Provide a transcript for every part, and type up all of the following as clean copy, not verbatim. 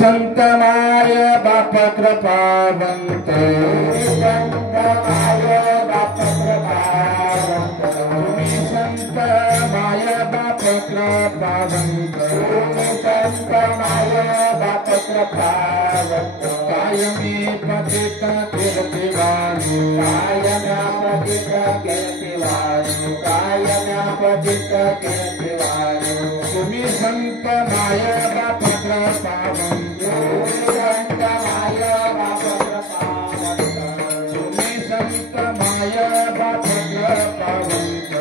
संत माय बाप कृपावंत संत माय बाप कृपावंत तुम्ही संत माय बाप कृपावंत संत माय बाप कृपावंत कायमी पतित कीर्तिवानु कायम्या पतित कीर्तिवानु कायम्या पतित कीर्तिवानु तुम्ही संत माय बाप कृपावंत संत माय बाप कृपावंत तुम्ही संत माय बाप कृपावंत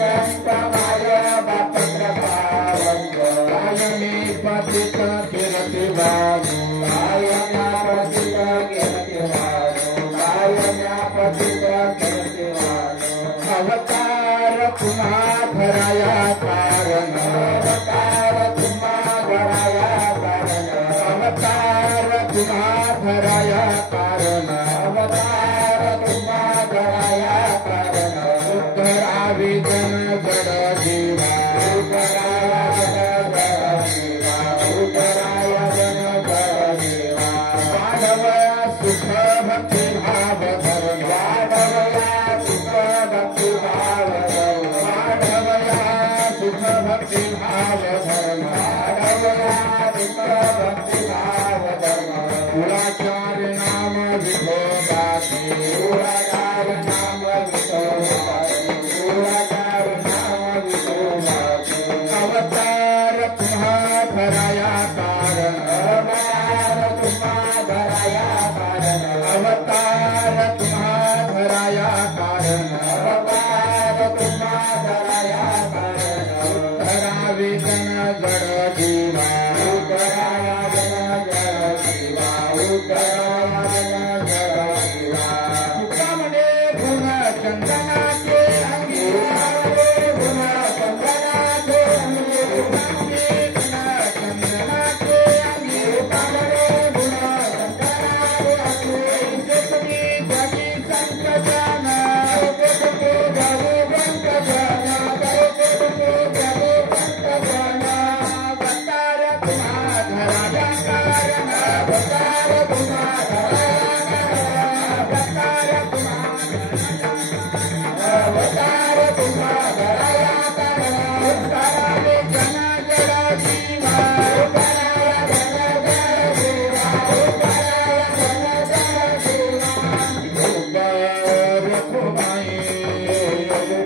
संत माय बाप कृपावंत कायमी पतित कीर्तिवानु कायम्या पतित कीर्तिवानु कायम्या पतित कीर्तिवानु अवतार पुन्हा भराया कारण अवतार तुम्हा घराया कारण अवतार पुन्हा भराया कारण अवतार तुम्हा घराया कारण उद्धरावी जन जड जीवा उद्धराया जन गणदेवा उद्धराय जन गणदेवा वाढवया सुख भक्ती भाव धर्म वाढवया सुख भक्ती भाव धर्म वाढवया सुख भक्ती भाव धर्म वाढवया सुख भक्ती भाव धर्म कुलाचार नाम विठोबाचे पुराकार नाम विठोबाचे पुराकार नाम विठोबाचे अवतार पुन्हा भराया कारण अवतार तुम्हा घराया कारण अवतार तुम्हा भराया कारण अवतार तुम्हा घराया कारण धरावी जन जड जीवा उद्धराया जन गणदेवा उद्धराया जन गणदेवा तुका म्हणे गुण चंदनाचे अंगी गुण चंदनाचे अंगी गुण चंदनाचे अंगी कामरे गुण चंदनाचे अंगी ऐसे तुम्ही जगी संकटान तुम्ही जगू बंक जन कैसे तुम्ही जगू बंक जन अवतार तुम्हा धराया कारण अवतार तुम्हा घराया अवतार तुम्हा अवतार तुम्हा घराया कारण धरावे जन जड जीवा उद्धराया जन गणदेवा उद्धराया जन गणदेवा उबर खुमाई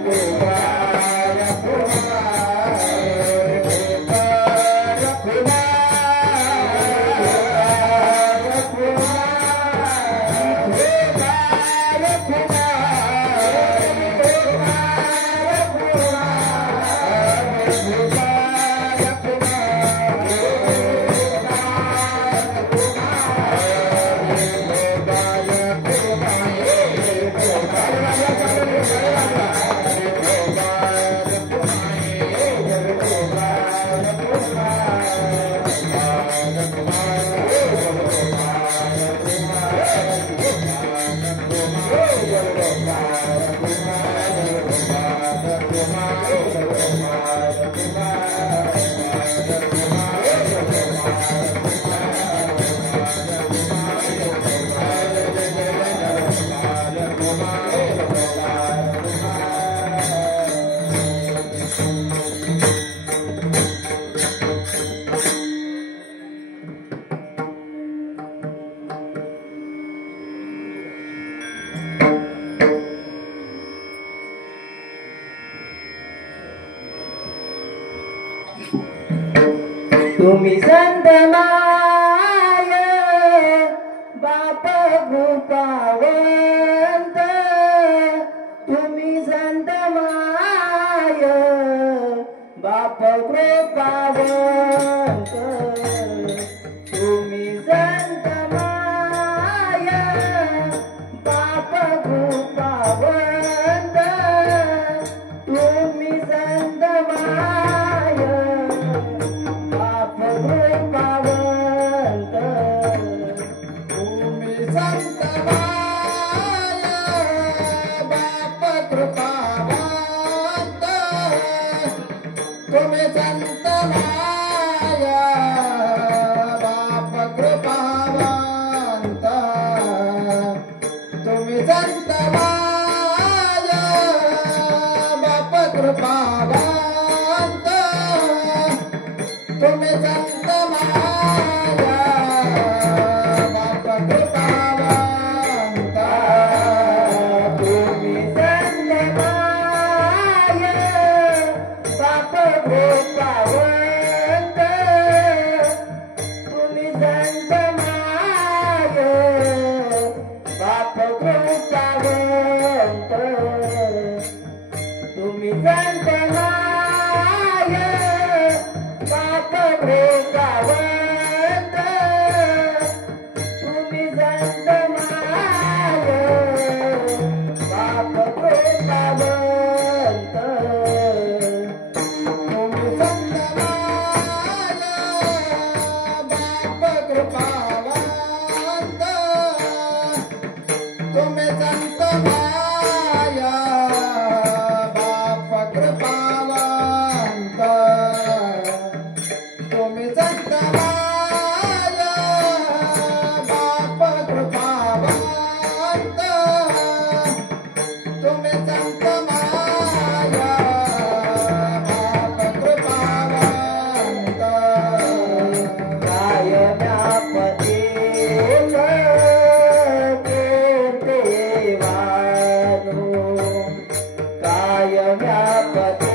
उद्धराय कुमार उबर तुम्ही संत माय बाप कृपावंत तुम्ही संत माय बाप कृपावंत तुम्ही संत माय बाप कृपावंत तुम्ही संत माय बाप कृपावंत तुम्ही संत माय बाप कृपावंत तुम्ही संत माय बाप कृपावंत तुम्ही संत माया बाप कृपावंत तुम्ही संत माया बाप कृपावंत तुम्ही संत माया बाप कृपावंत तुम्ही संत माया बाप कृपावंत तुम्ही संत माया बाप कृपावंत तुम्ही संत माया बाप कृपावंत तुम्ही संत माया बाप कृपावंत तुम्ही संत माया बाप कृपावंत तुम्ही संत माया बाप कृपावंत काय व्यापते काय व्यापते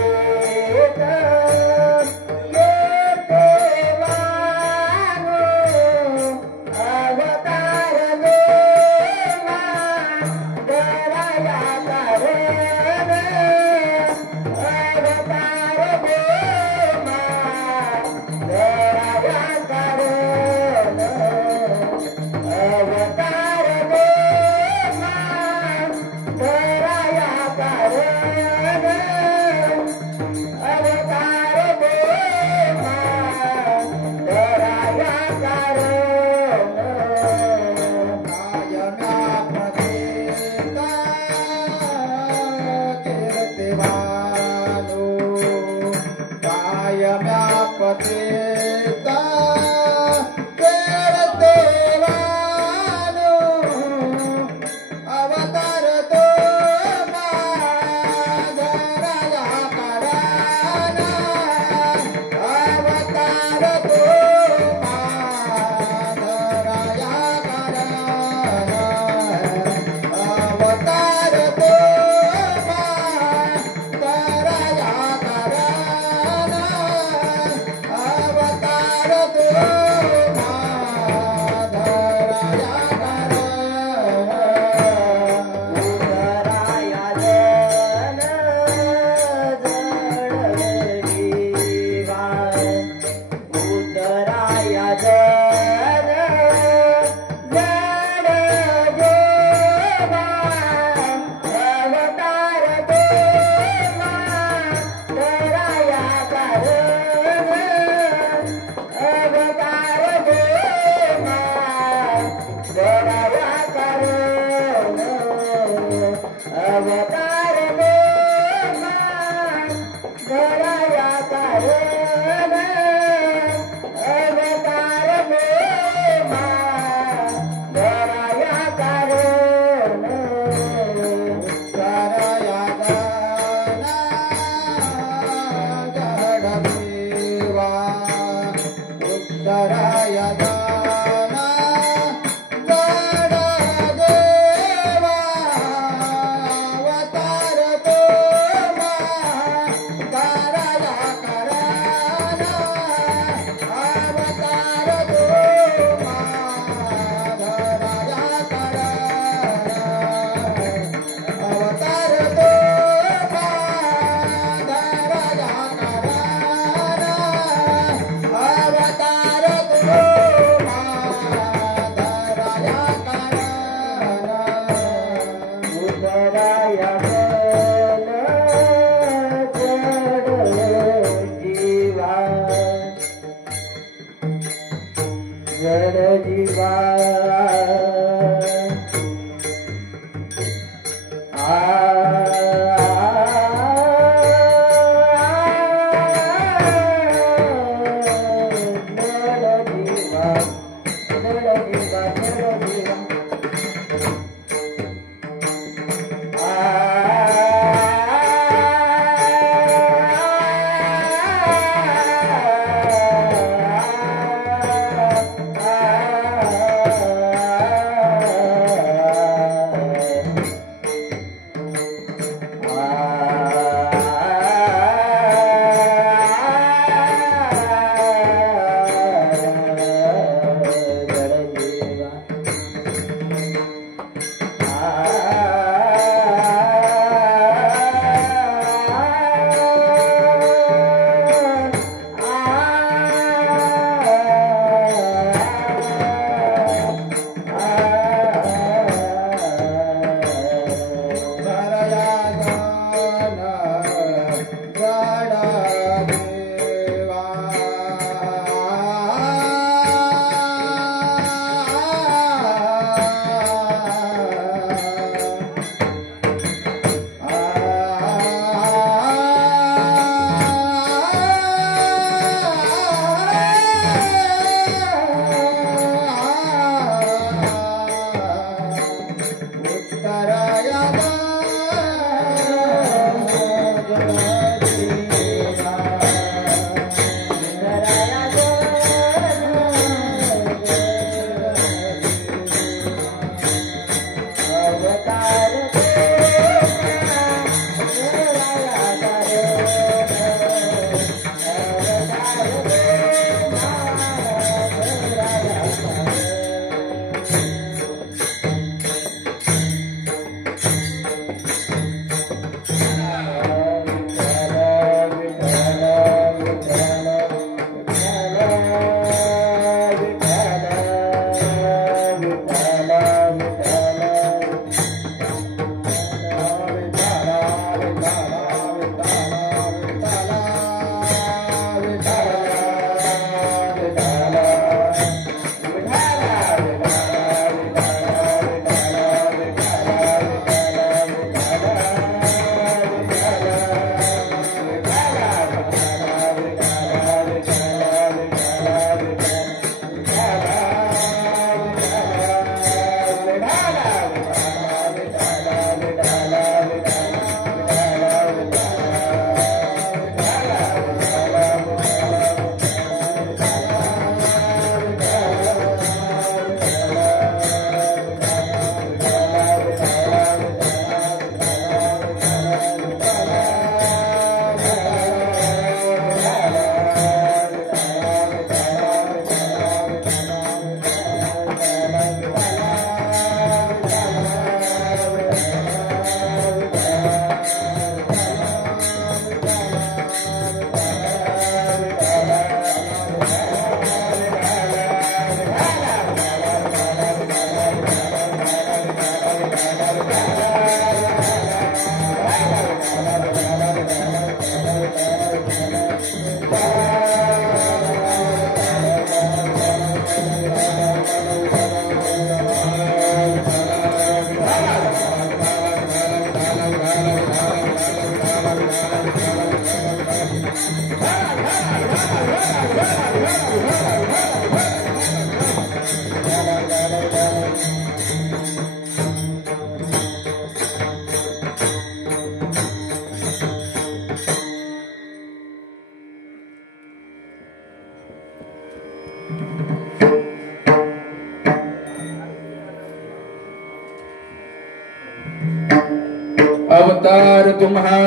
अवतार तुम्हा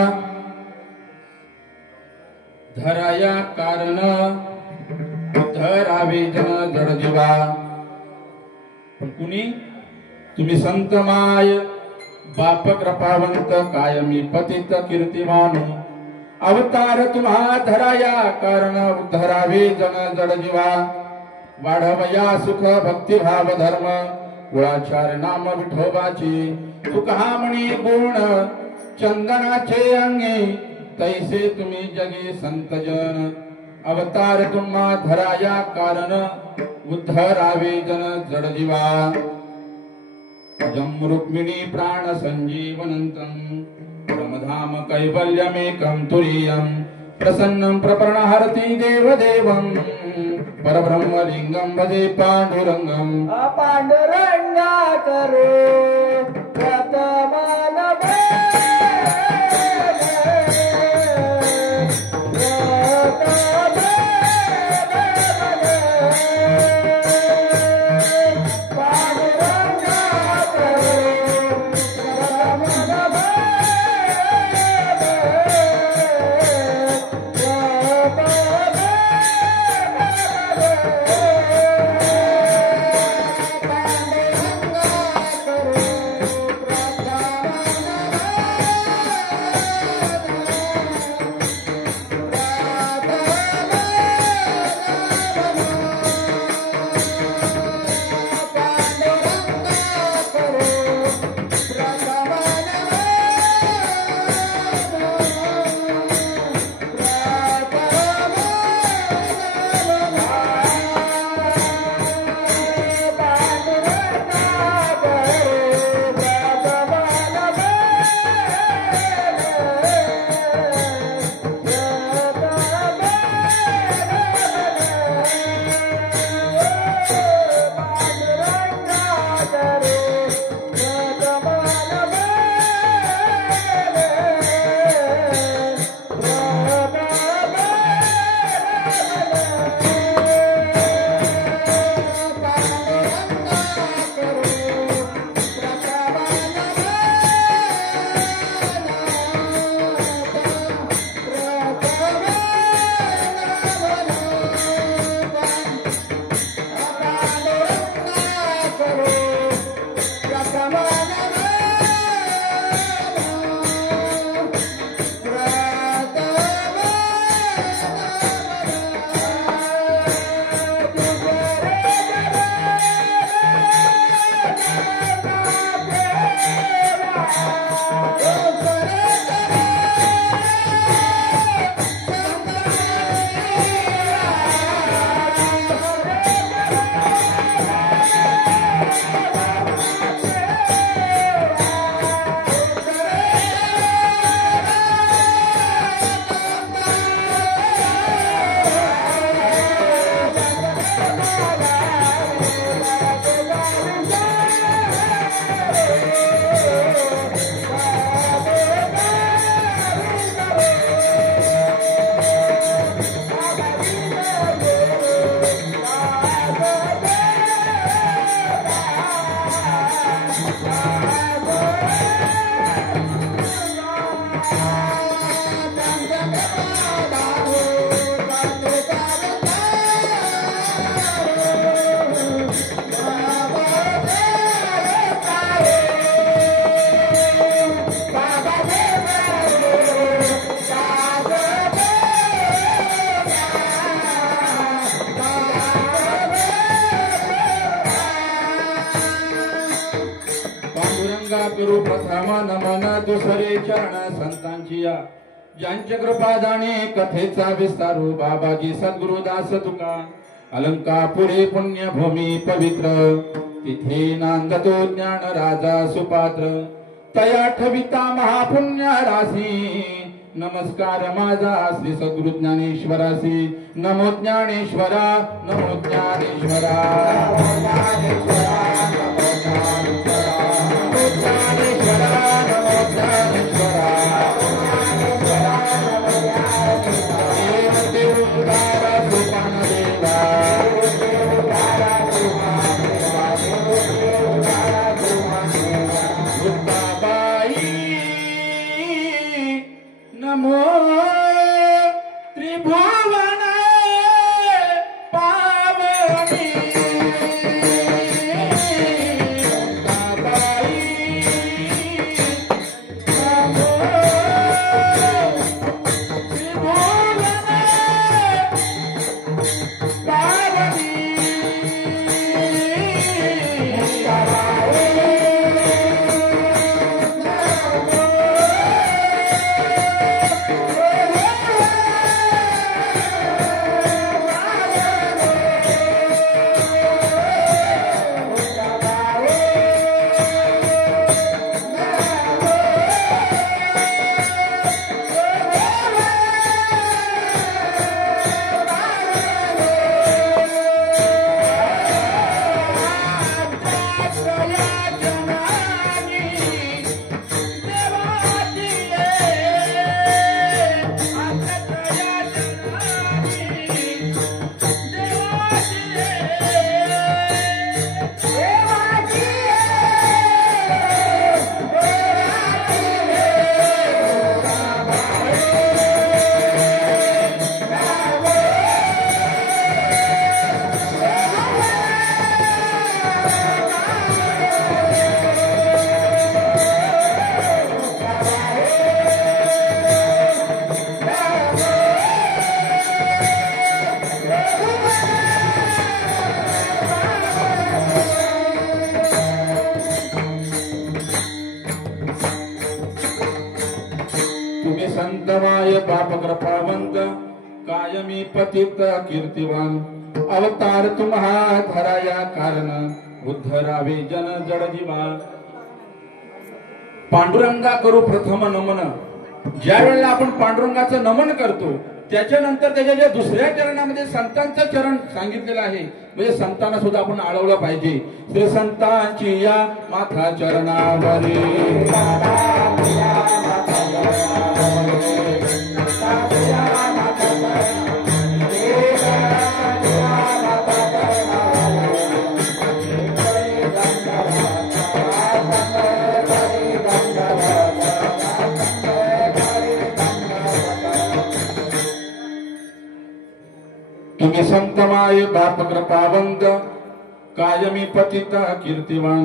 धराया कारण धरावे जन जड जीवा. पण कुणी तुम्ही संत माय बाप कृपावंत कायमी पतित कीर्तिमान. अवतार तुम्हा धराया कारण धरावे जन जड जीवा. वाढवया सुख भक्तिभाव धर्म कुळाचार नाम विठोबाची. तुका म्हणी गुण चंदनाचे अंगी तैसे तुम्ही जगी संतजन. अवतार तुम्हा धराया कारण उद्धरावे जन जड जीवा. अजम रुक्मिणी प्राण संजीवनंतं परमधाम कैवल्यमेकं तुरीयं. प्रसन्नं प्रपन्नहरति देवदेवं परब्रह्मलिंगं भजे पांडुरंगं. पांडुरंगा करो प्रथमान करू प्रथम नमन दुसरे चरण संतांची या. ज्यांच्या कृपादाने कथेचा विस्तारू बाबाजी सद्गुरुदास तुका. अलंकापुरी पुण्यभूमी पवित्र तिथे नांदतो ज्ञान राजा सुपात्र. तया ठविता महापुण्य राशी नमस्कार माझा श्री सद्गुरु ज्ञानेश्वरासी. नमो ज्ञानेश्वरा, नमो ज्ञानेश्वरा, नमो ज्ञानेश्वरा, नमो ज्ञानेश्वरा, नमो ज्ञानेश्वरा, देव उदारा सोपान देवा, नमो त्रिभुवन पावनी, बाई नमो त्रिभुवन पावनी, तुम्ही संतमाय पाप कृपावंत, कायमी पतित कीर्तिवान, अवतार तुम्हा धराया कारण, उद्धरावे जन जड जीवा. पांडुरंगा करू प्रथम नमन. ज्या वेळेला आपण पांडुरंगाचं नमन करतो त्याच्यानंतर त्याच्या ज्या दुसऱ्या चरणामध्ये संतांचं चरण सांगितलेलं आहे, म्हणजे संतांना सुद्धा आपण आळवलं पाहिजे. श्री संतांची या माथा चरणावरी, तुम्ही संतमाय बाप कृपावंत, कायमी पतित कीर्तिवान,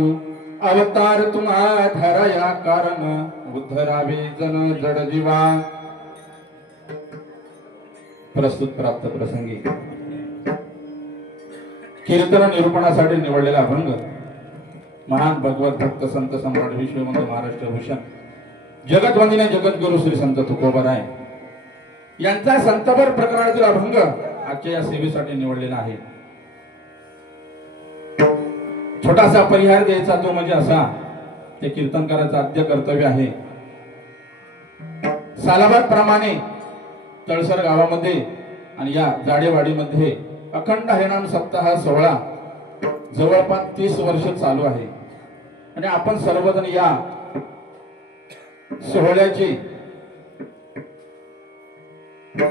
अवतार तुम्हा धराया कारण, उद्धरावे जन जड जीवा. प्रस्तुत प्राप्त प्रसंगी कीर्तन निरूपणासाठी निवडलेला अभंग महान भगवत भक्त संत सम्राट विश्ववंदनीय महाराष्ट्र भूषण जगतवंदनीय जगद्गुरु श्री संत तुकोबराय यांचा संतभर प्रकरणातील अभंग आजच्या या सेवेसाठी निवडलेला आहे. छोटासा परिहार द्यायचा तो म्हणजे असा, ते कीर्तनकाराचं आद्य कर्तव्य आहे. सालाबाद प्रमाणे तळसर गावामध्ये आणि या जाडेवाडीमध्ये अखंड हरिनाम सप्ताह सोहळा जवळपास 30 वर्ष चालू आहे. आणि आपण सर्वजण या सोहळ्याची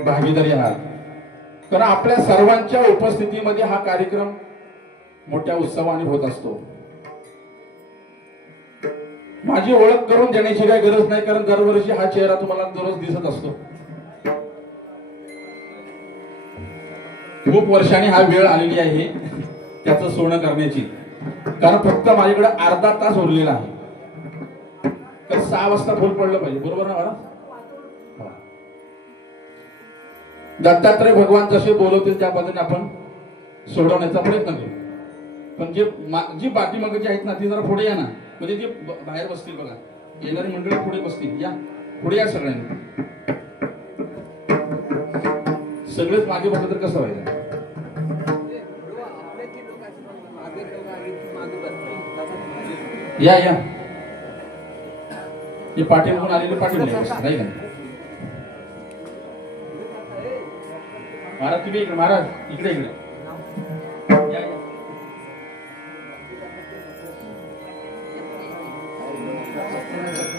भागीदारी आहात. कारण आपल्या सर्वांच्या उपस्थितीमध्ये हा कार्यक्रम मोठ्या उत्सवाने होत असतो. माझी ओळख करून देण्याची काही गरज नाही, कारण दरवर्षी हा चेहरा तुम्हाला दररोज दिसत असतो. खूप वर्षांनी हा वेळ आलेली आहे त्याचं सोनं करण्याची. कारण फक्त माझ्याकडे अर्धा तास उरलेला आहे, तर 6 वाजता फुल पडलं पाहिजे. बरोबर ना मला? दत्तात्रय भगवान जसे बोलवतील त्या पद्धतीने आपण सोडवण्याचा प्रयत्न करू. पण जी पाठीमागची आहेत ना ती जरा पुढे या ना, म्हणजे ती बाहेर बसतील. बघा, येणारी मंडळी पुढे बसतील. या पुढे या सगळ्यांनी. सगळेच मागे बसलं तर कसं व्हायचं? या या, हे पाठीमागून आलेले पाठीमागे नाही का? महाराज तुम्ही इकडे, महाराज इकडे इकडे या, या.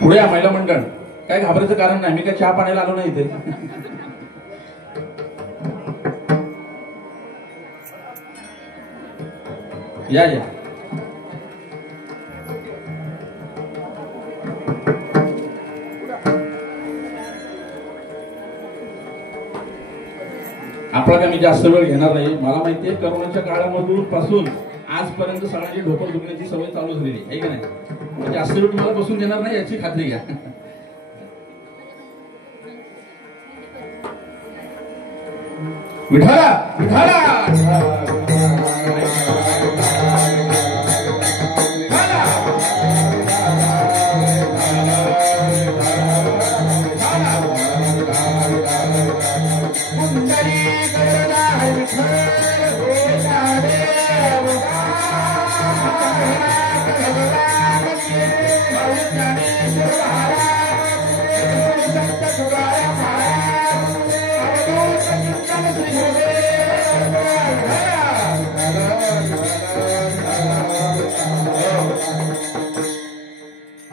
पुढे या महिला मंडळ. काय घाबरायचं कारण नाही, मी काय चहा पाण्याला आलो नाही इथे. या या. आपला काय मी जास्त वेळ घेणार नाही. मला माहितीये करोनाच्या काळामधून पासून आजपर्यंत सगळ्यांची ढोपर दुखण्याची सवय चालू झालेली आहे का नाही. जास्त वेळ तुम्हाला बसून देणार नाही याची खात्री घ्या. विठाला विठाला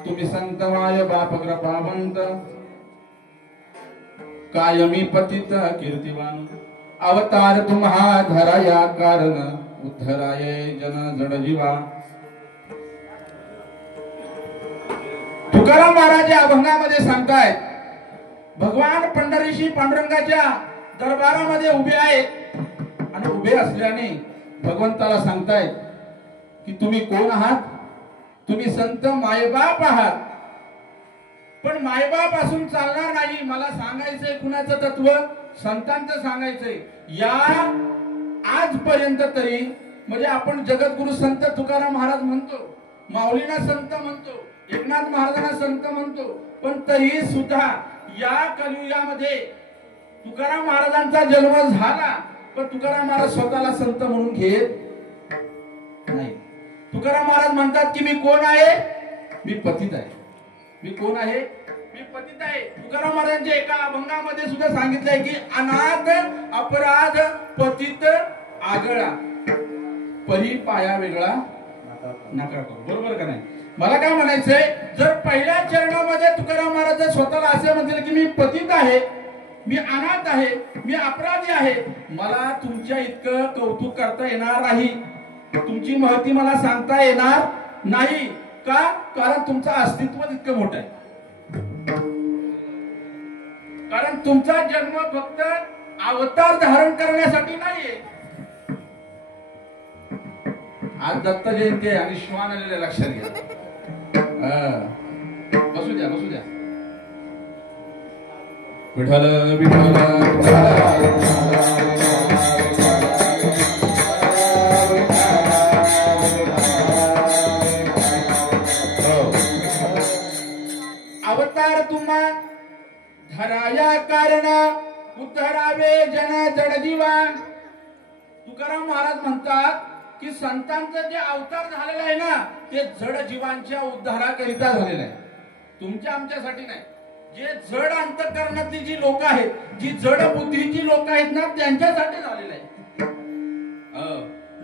तुम्ही संत माय बाप कृपावंत कायमी पतित कीर्तिवान अवतार तुम्हा धराया कारण उद्धराये जन जड जीवा. तुकाराम महाराज या अभंगामध्ये सांगतायत भगवान पंढरीशी पांडुरंगाच्या दरबारामध्ये उभे आहेत आणि उभे असल्याने भगवंताला सांगतायत की तुम्ही कोण आहात. तुम्ही संत मायबाप आहात. पण मायबाप असून चालणार नाही. मला सांगायचंय कुणाचं तत्व, संतांचं सांगायचंय. या आजपर्यंत तरी म्हणजे आपण जगद्गुरु संत तुकाराम महाराज म्हणतो, माऊलींना संत म्हणतो, एकनाथ महाराजांना संत म्हणतो, पण तरी सुद्धा या कलियुगामध्ये तुकाराम महाराजांचा जन्म झाला पण तुकाराम महाराज स्वतःला संत म्हणून घेत नाही. तुकाराम महाराज म्हणतात की मी कोण आहे, मी पतित आहे. मी कोण आहे, मी पतित आहे. तुकाराम महाराजांच्या एका अभंगामध्ये सुद्धा सांगितलंय की अनाथ अपराध पतित आगळा परी पाया वेगळा नका करू. बरोबर का नाही. मला काय म्हणायचंय, जर पहिल्या चरणामध्ये तुकाराम महाराज स्वतःला असे म्हणतील की मी पतित आहे, मी अनाथ आहे, मी अपराधी आहे, मला तुमच्या इतकं कौतुक करता येणार नाही, तुमची महती मला सांगता येणार नाही. का? कारण तुमचं अस्तित्व इतकं मोठं आहे. कारण तुमचा जन्म फक्त अवतार धारण करण्यासाठी नाहीये. आज दत्त जयंती आहे आणि श्वान आलेले लक्षात घ्या. बसू द्या बसू द्या. विठ्ठल विठ्ठल अवतार तुम्हा धराया कारण उद्धरावे जन जड जीवा. तुकाराम महाराज म्हणतात की संतांचं जे अवतार झालेलं आहे ना ते जड जीवांच्या उद्धाराकरिता झालेलं आहे, तुमच्या आमच्यासाठी नाही. जे जड अंतःकरणातली जी लोक आहेत, जी जड बुद्धीची लोक आहेत ना त्यांच्यासाठी झालेलं आहे.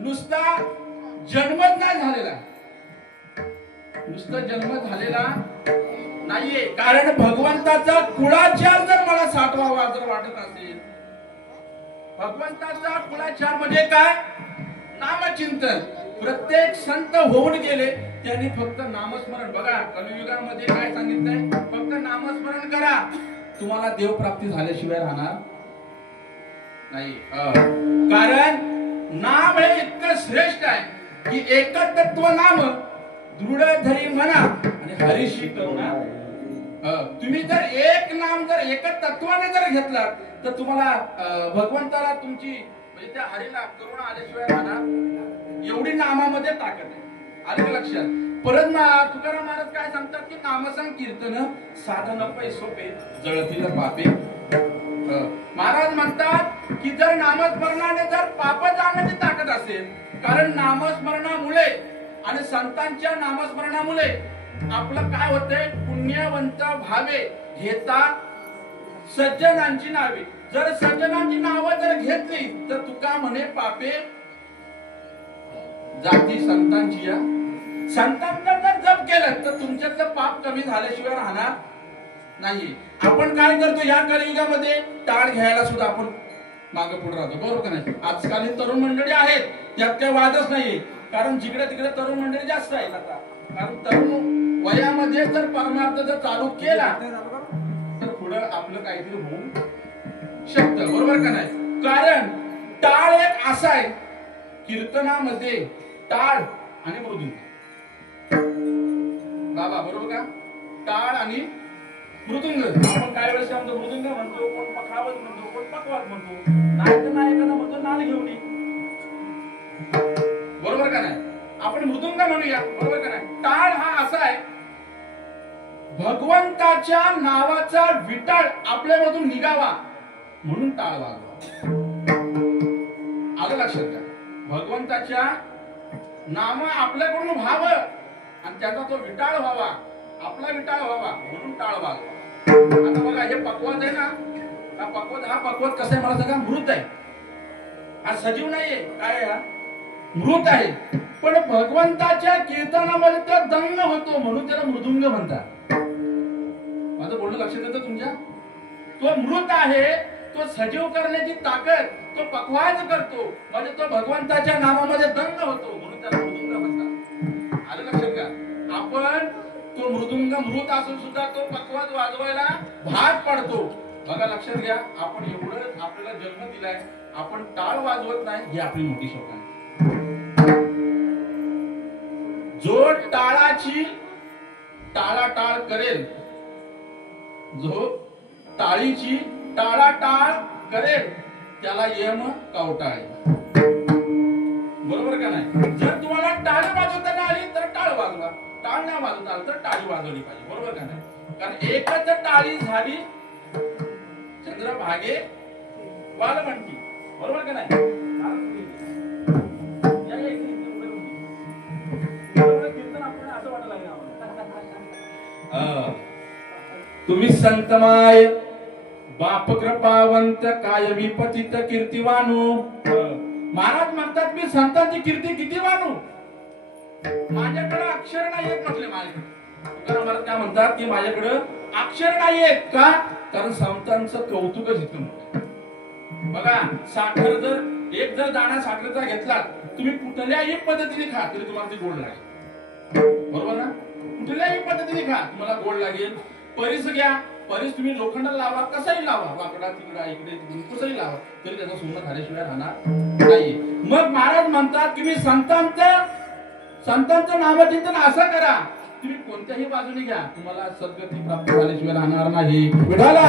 नुसता जन्मच नाही झालेला, नुसता जन्म झालेला नाहीये. कारण भगवंताचा कुळाचार जर मला साठवावा जर वाटत असेल, भगवंताचा कुळाचार म्हणजे काय? नामचिंतन. प्रत्येक संत होऊन गेले त्यांनी फक्त नामस्मरण. बघा कलियुगामध्ये काय सांगितलंय, फक्त नामस्मरण करा, तुम्हाला देव प्राप्ती झाल्याशिवाय राहणार नाही. कारण नाम हे इतकं श्रेष्ठ आहे की एकतत्व नाम दृढ धरी म्हणा आणि हरीशी करुणा. तुम्ही जर एक नाम जर एकच तत्वाने जर घेतला तर तुम्हाला भगवंताला तुमची म्हणजे त्या हरीला करुणा आल्याशिवाय राहणार. एवढी नामामध्ये ताकद आहे. आलं का लक्षात? परत तुकाराम महाराज काय सांगतात की नामसंकीर्तन साधन पै सोपे जळतील पापे. महाराज म्हणतात की जर नामस्मरणाने जर पाप जाण्याची ताकद असेल, कारण नामस्मरणामुळे आणि संतांच्या नामस्मरणामुळे आपलं काय होतंय, पुण्यवंत भावे घेता सज्जनांची नावे. जर सज्जनांची नावं जर घेतली तर तुका म्हणे पापे जाती संतांची या संतांना जर जप केलं तर तुमच्यातलं पाप कमी झाल्याशिवाय राहणार नाही. आपण काय करतो या कलियुगामध्ये टाळ घ्यायला सुद्धा आपण मागे पुढे राहतो, बरोबर का नाही. आजकाल तरुण मंडळी आहेत त्यात काही वादच नाही, कारण जिकडे तिकडे तरुण मंडळी जास्त आहेत आता. कारण तरुण वयामध्ये जर परमार्थ जर चालू केला तर पुढे आपलं काहीतरी होऊ शकतं, बरोबर का नाही. कारण टाळ एक असा आहे कीर्तनामध्ये टाळ आणि मृदुंग बाबा, बरोबर का. टाळ आणि मृदुंग आपण काय वेळेस म्हणतो मृदुंग म्हणतो, कोण पखावत म्हणतो, कोण पकवात म्हणतो, नायक नायकांना म्हणतो नाल घेऊन ये, बरोबर का नाही. आपण मृदुंग म्हणूया, बरोबर का नाही. टाळ हा असा आहे भगवंताच्या नावाचा विटाळ आपल्यामधून निघावा म्हणून टाळ वाजवा. आलं लक्षात का. भगवंताच्या नाम आपल्याकडून व्हावं आणि त्याचा तो विटाळ व्हावा, आपला विटाळ व्हावा म्हणून टाळ वाजवा. आता बघा हे पक्वात आहे ना, हा पक्वात कसं आहे मला सांगा. मृत आहे, हा सजीव नाहीये. काय आहे हा मृत आहे. पण भगवंताच्या कीर्तनामध्ये तो दंग होतो म्हणून त्याला मृदुंग म्हणतात. माझं बोलणं लक्षात येतं तुमच्या. तो मृत आहे, तो सजीव करण्याची ताकद तो पक्वाज करतो म्हणजे तो भगवंताच्या नामामध्ये दंग होतो म्हणून त्याला मृदुंग म्हणतात. आलं लक्षात का. आपण तो मृदुंग मृत असून सुद्धा तो पक्वाज वाजवायला भाग पडतो. बघा लक्षात घ्या, आपण एवढं आपल्याला जन्म दिलाय, आपण टाळ वाजवत नाही ही आपली मोठी शोक आहे. जो टाळाची टाळाटाळ करेल, जो टाळीची टाळाटाळ करेल त्याला यम कवटाळे, बरोबर का नाही. जर तुम्हाला टाळ वाजवता नाही आली तर टाळ वाजवा, टाळ नाही वाजवता आली तर टाळी वाजवली पाहिजे, बरोबर का नाही. कारण एकच टाळी झाली चंद्रभागे वालवंटी, बरोबर का नाही. तुम्ही संतमाय बाप कृपावंत कायमी पतित कीर्तिवानू. महाराज म्हणतात मी संतांची कीर्ती किती वानू, माझ्याकडे अक्षर नाही येत म्हटले. माझ्याकडे महाराज काय म्हणतात की माझ्याकडे अक्षर नाही येत का, कारण संतांचं कौतुकच इथून. बघा साखर जर दाणा साखरेचा घेतला तुम्ही कुठल्याही पद्धतीने खा तरी तुम्हाला ती गोड लागेल, बरोबर ना. कुठल्याही पद्धतीने खा तुम्हाला गोड लागेल. परीस घ्या, परीस तुम्ही लोखंडाला लावा, कसाही लावा, वाकडा तिकडा इकडे कसंही लावा तरी त्याचा सोनं झाल्याशिवाय राहणार नाही. मग महाराज म्हणतात की मी संतांचं नामचिंतन असं करा, तुम्ही कोणत्याही बाजूने घ्या तुम्हाला सद्गती प्राप्त झाल्याशिवाय राहणार नाही. विठाला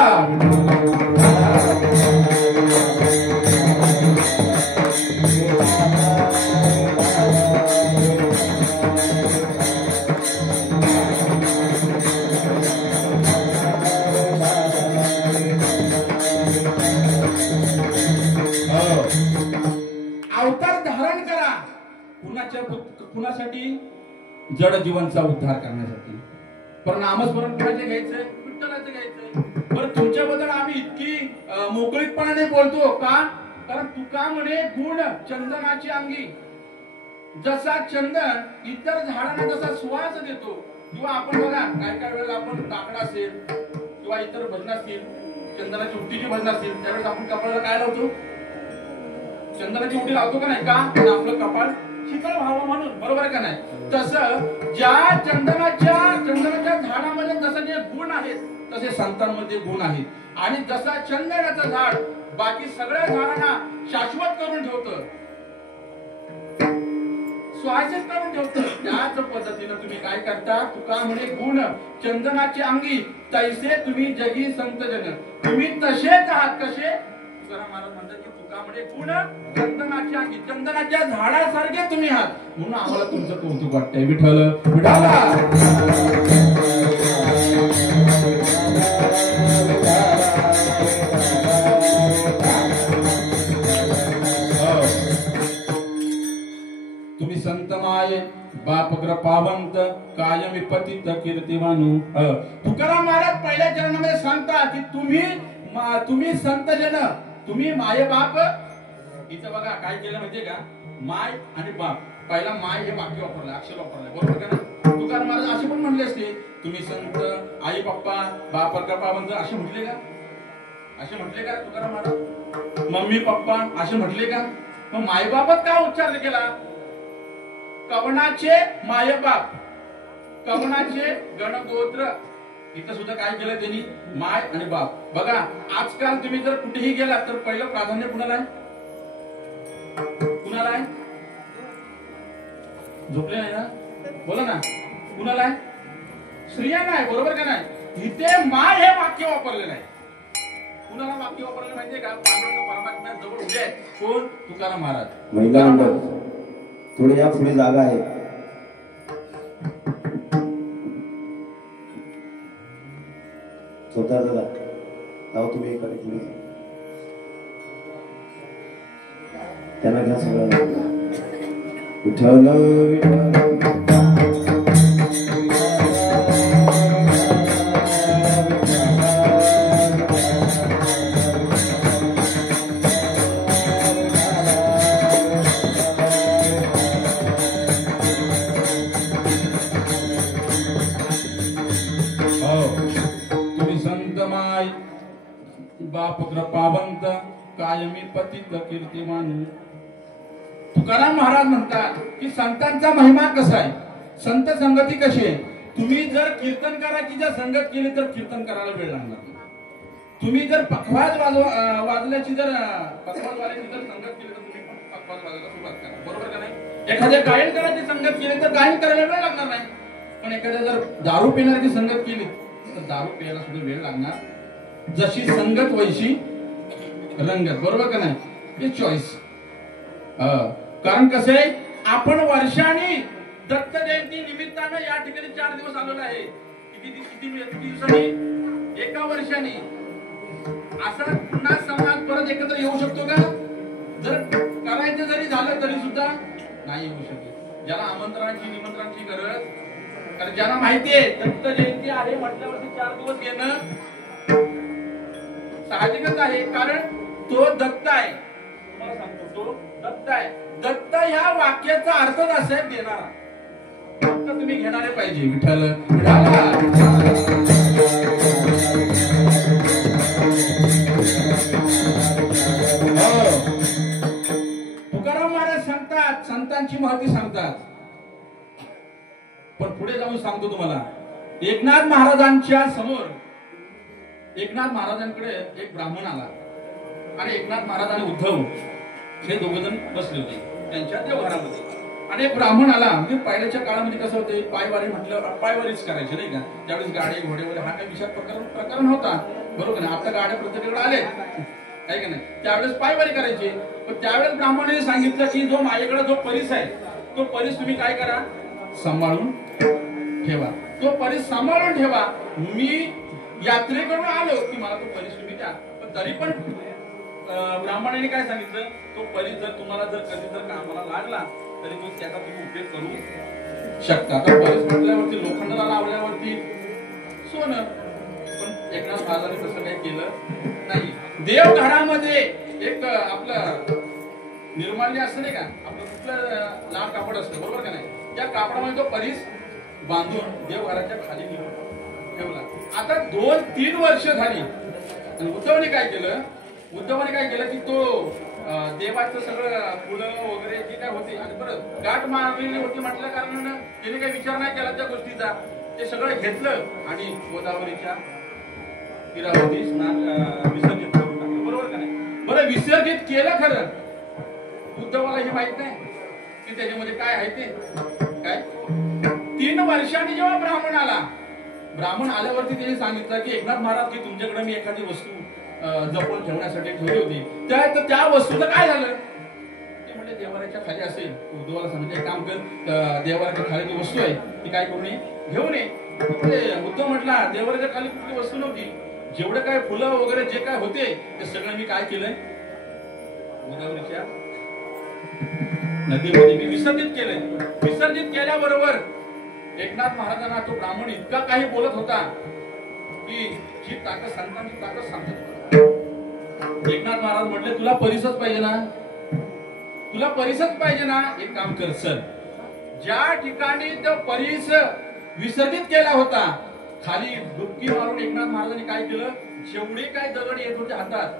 अवतार धारण करा कुणासाठी, जड जीवनचा उद्धार करण्यासाठी. पण नामस्मरण कुणाचे घ्यायचंय, विठ्ठलाचं घ्यायचंय. बरं तुमच्याबद्दल आम्ही इतकी मोकळीकपणाने बोलतो का, कारण तुका म्हणे गुण चंदनाची अंगी. जसा चंदन इतर झाडांना जसा सुवास देतो, किंवा आपण बघा काय वेळेला आपण काकडा असेल किंवा इतर भजन असतील, चंदनाची उट्टीची भजन असतील, त्यावेळेस आपण कपाळाला काय लावतो, चंदनाची उटी लावतो का नाही का, आपलं कपाळ शीतळ व्हावं म्हणून, बरोबर का नाही. तसं ज्या चंदनाच्या झाडामध्ये जसे जे गुण आहेत तसे संतांमध्ये गुण आहेत. आणि जसा चंदनाचं झाड बाकी सगळ्या झाडांना शाश्वत करून ठेवतं, स्वाश्चित करून ठेवतं, त्याच पद्धतीनं तुम्ही काय करता. तुका म्हणे गुण चंदनाची अंगी तैसे तुम्ही जगी संत जन. तुम्ही तसेच आहात. कसे तुकाराम महाराज म्हणतात की तुका म्हणे गुण चंदनाची अंगी, चंदनाच्या झाडासारखे तुम्ही आहात म्हणून आम्हाला तुमचं कौतुक वाटतंय. विठ्ठल विठाला तुम्ही संतमाय बाप कृपावंत कायमी पतित कीर्तिवानू. तुकाराम महाराज पहिल्या चरणामध्ये सांगतात की तुम्ही संत जन, तुम्ही माय बाप इथं बघा काय केलं माहितीये का, माय आणि बाप, पहिला माय हे वाक्य वापरलं, अक्षर वापरलं, बरोबर का ना. तुकाराम महाराज असे पण म्हणले असते, तुम्ही संत, आई पप्पा, बाप बाबंत असे म्हटले का, असे म्हटले का तुकाराम महाराज, मम्मी पप्पा असे म्हटले का. मग मायबापच का उच्चार केला, कवनाचे मायबाप, कवनाचे गणगोत्र. इथं सुद्धा काय केलं त्यांनी, माय आणि बाप. बघा आजकाल तुम्ही जर कुठेही गेलात तर पहिलं प्राधान्य कुणाला आहे, कुणाला आहे, झोपले नाही ना, बोला ना, कुणाला आहे, स्त्रियांना आहे, बरोबर का नाही. इथे माय हे वाक्य वापरले नाही. कुणाला वाक्य वापरले माहितीये का, पांडुरंग परमात्म्या जवळ उभे आहेत, कोण, तुकाराम महाराज. महिला मंडळ थोडे या पुढे जागा आहे. स्वतः दादा जाऊ तुम्ही एखादी पुढे, त्यांना घ्या सगळं. विठ्ठल विठ्ठल बाप कृपावंत कायमी पतित कीर्तिमान. तुकाराम महाराज म्हणतात की संतांचा महिमा कसा आहे, संत संगती कशी आहे. तुम्ही जर कीर्तनकाराची जर संगत केली तर कीर्तन करायला वेळ लागणार नाही. तुम्ही जर पखवाज वाजल्याची जर पखवाजवाल्याची जर संगत केली तर तुम्ही पण पखवाज वाजायला सुरुवात करा, बरोबर का नाही. एखाद्या गायनकाराची संगत केली तर गायन करायला वेळ लागणार नाही. पण एखाद्या जर दारू पिण्याची संगत केली तर दारू प्यायला सुद्धा वेळ लागणार. जशी संगत वैशी रंगत, बरोबर का नाही. हे चॉईस. कारण कसं आहे, आपण वर्षांनी दत्त जयंती निमित्तानं या ठिकाणी 4 दिवस आलेलो आहे. किती दिवसांनी, एका वर्षांनी. असं पुन्हा समाज परत एकत्र येऊ शकतो का, जर करायचं जरी झालं तरी सुद्धा नाही येऊ शकत. ज्याला आमंत्रणाची निमंत्रणाची गरज, कारण ज्यांना माहितीये दत्त जयंती आहे म्हटल्यावरती 4 दिवस येणं साहजिकच आहे. कारण तो दत्त आहे, तुम्हाला सांगतो, तो दत्त आहे. दत्त ह्या वाक्याचा अर्थ असा आहे देणारा. फक्त तुम्ही घेणारे पाहिजे. विठ्ठल तुकाराम महाराज सांगतात, संतांची महती सांगतात. पण पुढे जाऊन सांगतो तुम्हाला, एकनाथ महाराजांच्या समोर, एकनाथ महाराजांकडे एक ब्राह्मण आला आणि एकनाथ महाराज आणि उद्धव हे दोघजण बसले होते त्यांच्या देवघरामध्ये. आणि एक ब्राह्मण आला. म्हणजे पहिल्याच्या काळामध्ये कसं होते, पायवारी म्हटलं पायवारीच करायचे नाही का. त्यावेळेस गाडी घोडे वगैरे हा काही विषय प्रकरण होता, बरोबर ना. आता गाड्या प्रत्येकाकडे आले आहे का नाही. त्यावेळेस पायवारी करायची. पण त्यावेळेस ब्राह्मणाने सांगितलं की जो माझ्याकडे जो परीस आहे तो परीस तुम्ही काय करा, सांभाळून ठेवा. तो परीस सांभाळून ठेवा. मी यात्रेकडून आलो की मला तो परीस तुम्ही द्या. पण तरी पण ब्राह्मणाने काय सांगितलं, तो परीस जर तुम्हाला जर कधी जर कामाला लागला तरी तो त्याचा तुम्ही उपयोग करू शकता. तर परीस म्हटल्यावरती लोखंडाला लावल्यावरती सोनं. पण एकनाथ महाराजांनी तसं काही केलं नाही. देवघरामध्ये एक आपलं निर्माल्य असतं नाही का, आपलं कुठलं लांब कापड असतं, बरोबर का नाही. त्या कापडामध्ये तो परीस बांधून देवघराच्या खाली ठेवला. आता 2-3 वर्ष झाली. आणि उद्धवाने काय केलं की तो देवाचं सगळं फुलं वगैरे जे काय होते आणि परत गाठ मारलेली होती म्हटल्या कारणानं त्याने काही विचार नाही केला त्या गोष्टीचा. ते सगळं घेतलं आणि गोदावरीच्या तीरावरती स्नान विसर्जित करून टाकलं, बरोबर का नाही. बरं विसर्जित केलं खरं, उद्धवाला हे माहित नाही की त्याच्यामध्ये काय आहे ते काय. 3 वर्षांनी जेव्हा ब्राह्मण आल्यावरती त्याने सांगितलं की एकनाथ महाराज की तुमच्याकडे मी एखादी वस्तू जपून ठेवण्यासाठी ठेवली होती, त्या वस्तूचं काय झालं. ते म्हणजे देवाऱ्याच्या खाली असेल. उद्धवाला सांगितलं एक काम कर, देवाऱ्याच्या खाली ती वस्तू आहे ती काय करू नये, घेऊन ये. उद्धव म्हटला देवाऱ्याच्या खाली कुठली वस्तू नव्हती. जेवढे काय फुलं वगैरे जे काय होते ते सगळं मी काय केलंय, गोदावरीच्या नदीमध्ये मी विसर्जित केलंय. विसर्जित केल्याबरोबर एकनाथ महाराजांना तो ब्राह्मण इतका काही बोलत होता की जी ताकद, संतांची ताकद सांगत. एकनाथ महाराज म्हटले तुला परीसच पाहिजे ना, तुला परिसच पाहिजे ना, एक काम कर चल, ज्या ठिकाणी तो परिस विसर्जित केला होता खाली डुबकी मारून एकनाथ महाराजांनी काय केलं, जेवढे काय दगड येत होते हातात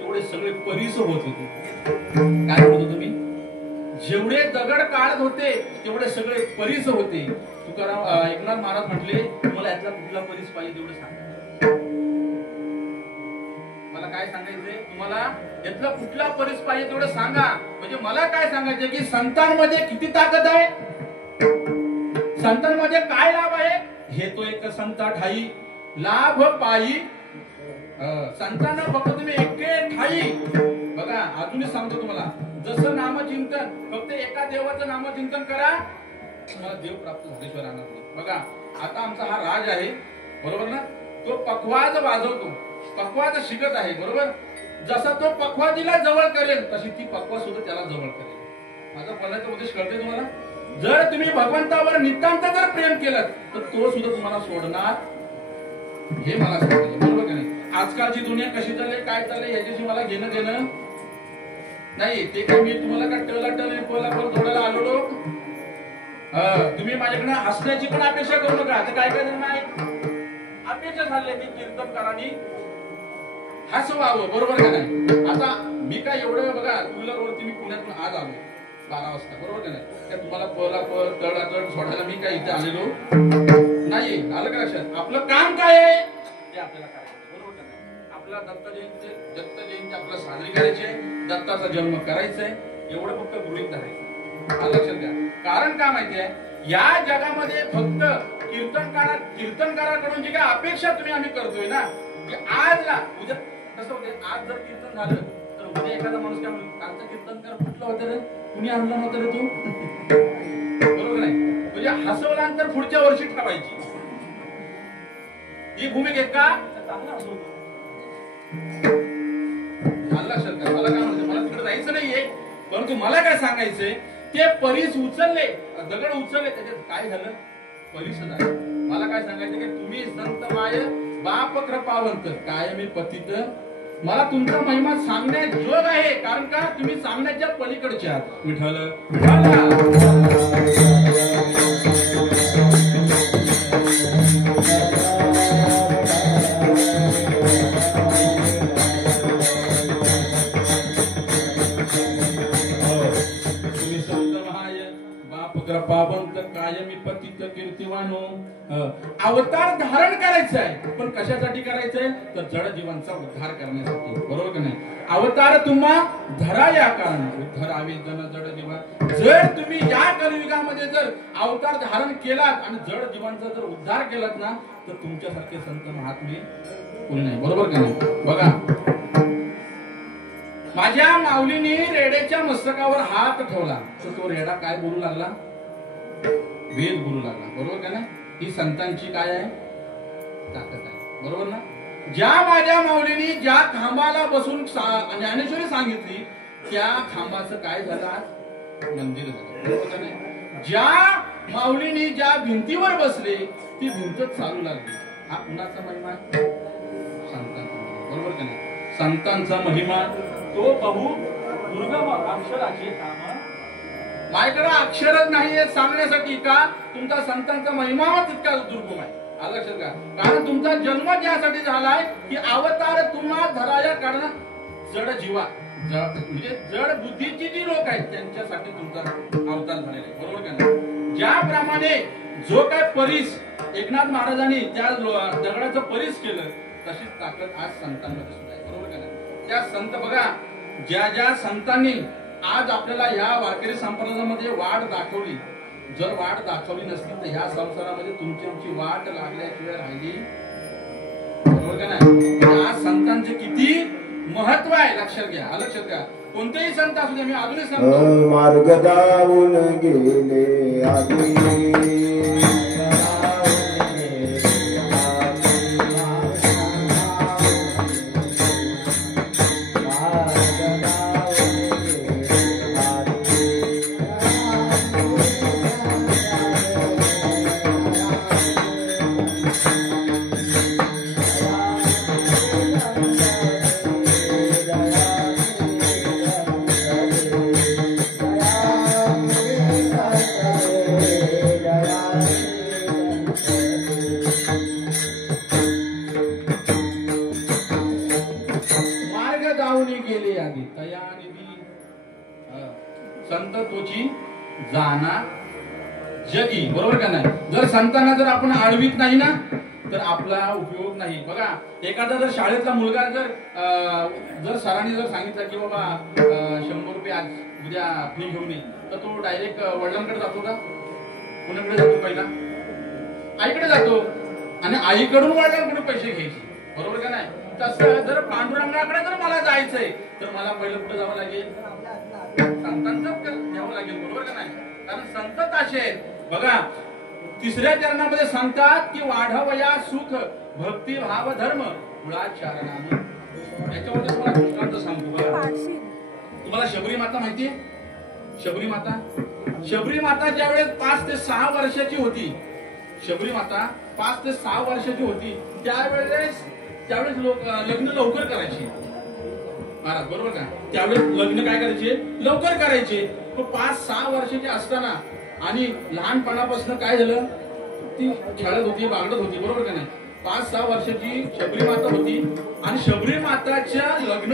तेवढे सगळे परिस होत होते. काय म्हणतो तुम्ही, जेवढे दगड काढत होते तेवढे सगळे परिस होते. तुकाराम एकनाथ महाराज म्हटले, तुम्हाला यातला कुठला परिस पाहिजे तेवढं सांगा. मला काय सांगायचंय, तुम्हाला यातला कुठला परिस पाहिजे तेवढं सांगा. म्हणजे मला काय सांगायचं की संतांमध्ये किती ताकद आहे, संतांमध्ये काय लाभ आहे, हे तो एक संता ठाई लाभ पायी. संतांना फक्त तुम्ही एके ठाई बघा. अजूनही सांगतो तुम्हाला, जसं नामचिंतन, फक्त एका देवाचं नामचिंतन करा, तुम्हाला देव प्राप्त झाल्याशिवाय राहणार नाही. बघा आता आमचा हा राज आहे बरोबर ना, तो पखवाज वाजवतो, पखवाज शिकत आहे बरोबर. जसा तो पखवाजीला जवळ करेल तशी ती पखवा सुद्धा त्याला जवळ करेल. माझा बोलण्याचा उद्देश कळते तुम्हाला. जर तुम्ही भगवंतावर नितांत जर प्रेम केलं तर तो सुद्धा तुम्हाला सोडणार, हे मला सांगायचं बरोबर का नाही. आजकालची दुनिया कशी चालली, काय चालली, याच्याशी मला घेणं देणं नाही. ते काय मी तुम्हाला काय टल थोड्याला आलो, तुम्ही माझ्याकडे हसण्याची पण अपेक्षा करू नका. आता काय काय नाही अपेक्षा झाली की कीर्तनकारांनी हसवावं बरोबर का नाही. आता मी काय एवढं बघा, टू व्हीलर वरती मी पुण्यातून आज आलो 12 वाजता बरोबर का नाही. त्या तुम्हाला तड सोडायला मी काय इथे आलेलो नाही. आलं का लक्षात. आपलं काम काय आहे ते आपल्याला करायचं बरोबर का नाही. आपला दत्त जयंती आपल्याला साजरी करायची आहे, दत्ताचा जन्म करायचा आहे, एवढं फक्त गृहीत धरायचं. लक्षात घ्या. कारण काय माहितीये, या जगामध्ये फक्त कीर्तनकाराकडून जी काय अपेक्षा आम्ही करतोय ना, की आजला उद्या कसं होते, आज जर कीर्तन झालं तर उद्या एखादा माणूस काय म्हणतो, कालचा कीर्तनकार कुठला होता रे, कुणी आणला नव्हता रे तू बरोबर नाही. म्हणजे हसवल्यानंतर पुढच्या वर्षी ठेवायची ही भूमिका का चांगला हसवतो. लक्षात घ्या. मला काय म्हणते, मला तिकडे जायचं नाहीये, परंतु मला काय सांगायचंय, ते परिस उचलले, दगड उचलले, त्याच्यात काय झालं, परिस झालं. मला काय सांगायचं की तुम्ही संत माय बाप कृपावंत कायमी पतित. मला तुमचा महिमा सांगण्यात जोग आहे, कारण का तुम्ही सांगण्याच्या पलीकडचे आहात. विठ्ठल कृपावंत कायमी पतित कीर्तिवानो. अवतार धारण करायचं आहे, पण कशासाठी करायचंय, तर जड जीवांचा उद्धार करण्यासाठी बरोबर का नाही. अवतार तुम्हा धरा या कारण उद्धरावे जन जड जीवा. जर तुम्ही या कलियुगामध्ये जर अवतार धारण केलात आणि जड जीवांचा जर उद्धार केलात ना, तर तुमच्यासारखे संत महात्मे कोणी नाही बरोबर का नाही. बघा माझ्या माऊलीने रेड्याच्या मस्तकावर हात ठेवला तर तो रेडा काय बोलू लागला, वेद बोलू लागला बरोबर का नाही. ही संतांची काय आहे, ताकद आहे बरोबर ना. ज्या माझ्या माऊलीने ज्या खांबाला बसून ज्ञानेश्वरी सांगितली, त्या खांबाचं काय झालं, आज मंदिर झालं बरोबर का नाही. ज्या माऊलीने ज्या भिंतीवर बसले ती भिंत चालू लागली. हा कुणाचा महिमा, संतांचा बरोबर का नाही. संतांचा महिमा तो बहु दुर्गम अक्षराचे काम. माझ्याकडे अक्षरच नाहीये सांगण्यासाठी, का तुमचा संतांचा महिमा तितका दुर्गम आहे. लक्षात का, कारण तुमचा जन्म ज्यासाठी झालाय की अवतार तुम्हा धराया कारण जड जीवा, म्हणजे जड बुद्धीची जी लोक आहेत त्यांच्यासाठी तुमचा अवतार झालेला आहे बरोबर का नाही. ज्याप्रमाणे जो काय परिस एकनाथ महाराजांनी त्या दगडाचं परिस केलं, तशीच ताकद आज संतांमध्ये सुद्धा आहे बरोबर का नाही. त्या संत बघा, ज्या ज्या संतांनी आज आपल्याला या वारकरी संप्रदायामध्ये वाट दाखवली, जर वाट दाखवली नसती तर ह्या संसारामध्ये तुमची आमची वाट लागल्याशिवाय राहिली बरोबर का नाही. आज संतांचे किती महत्व आहे लक्षात घ्या. लक्षात घ्या. कोणतेही संत असू दे, मी अजूनही सांगतो, मार्ग दावून गेले आधी संत तोची जाना जगी, बरोबर का नाही? जर संतांना जर आपण आळवीत नाही ना तर आपला उपयोग नाही. बघा, एखादा जर शाळेतला मुलगा जर सरांनी जर सांगितलं की बाबा 100 रुपये आज उद्या फी घेऊन ये, तर तो डायरेक्ट वडिलांकडे जातो का? कुणाकडे जातो? पहिला आईकडे जातो, आणि आईकडून वडिलांकडे पैसे घ्यायचे, बरोबर का नाही? तसं जर पांडुरंगाकडे जर मला जायचंय तर मला पहिलं कुठे जावं लागेल? संतांचं घ्यावं लागेल, बरोबर का नाही? कारण संत असे आहेत. बघा, तिसऱ्या चरणामध्ये सांगतात की वाढवया सुख भक्ती भाव धर्म कुळाचारणा. याच्यामध्ये तुम्हाला दृष्टांत सांगतो. बघा, तुम्हाला शबरी माता माहितीये? शबरी माता ज्यावेळेस 5 ते 6 वर्षाची होती, शबरी माता 5 ते 6 वर्षाची होती, त्यावेळेस लोक लग्न लवकर करायचे महाराज, बरोबर का? त्यावेळेस लग्न काय करायचे? लवकर करायचे. 5-6 वर्षाची असताना आणि लहानपणापासून काय झालं? ती खेळत होती, बागडत होती, बरोबर का नाही? 5-6 वर्षाची शबरी माता होती, आणि शबरी माताच्या लग्न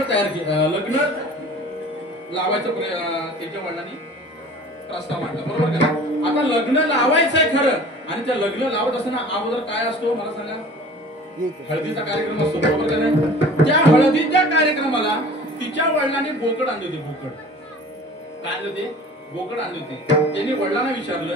लावायचं त्याच्या वडिलांनी प्रस्ताव मांडला, बरोबर का नाही? आता लग्न लावायचंय खरं, आणि त्या लग्न लावत असताना अगोदर काय असतो मला सांगा? हळदीचा कार्यक्रम असतो, बरोबर का नाही? त्या हळदीच्या कार्यक्रमाला तिच्या वडिलांनी बोकड आणले होते. बोकड काय आणले होते? बोकड आणले होते. त्यांनी वडिलांना विचारलं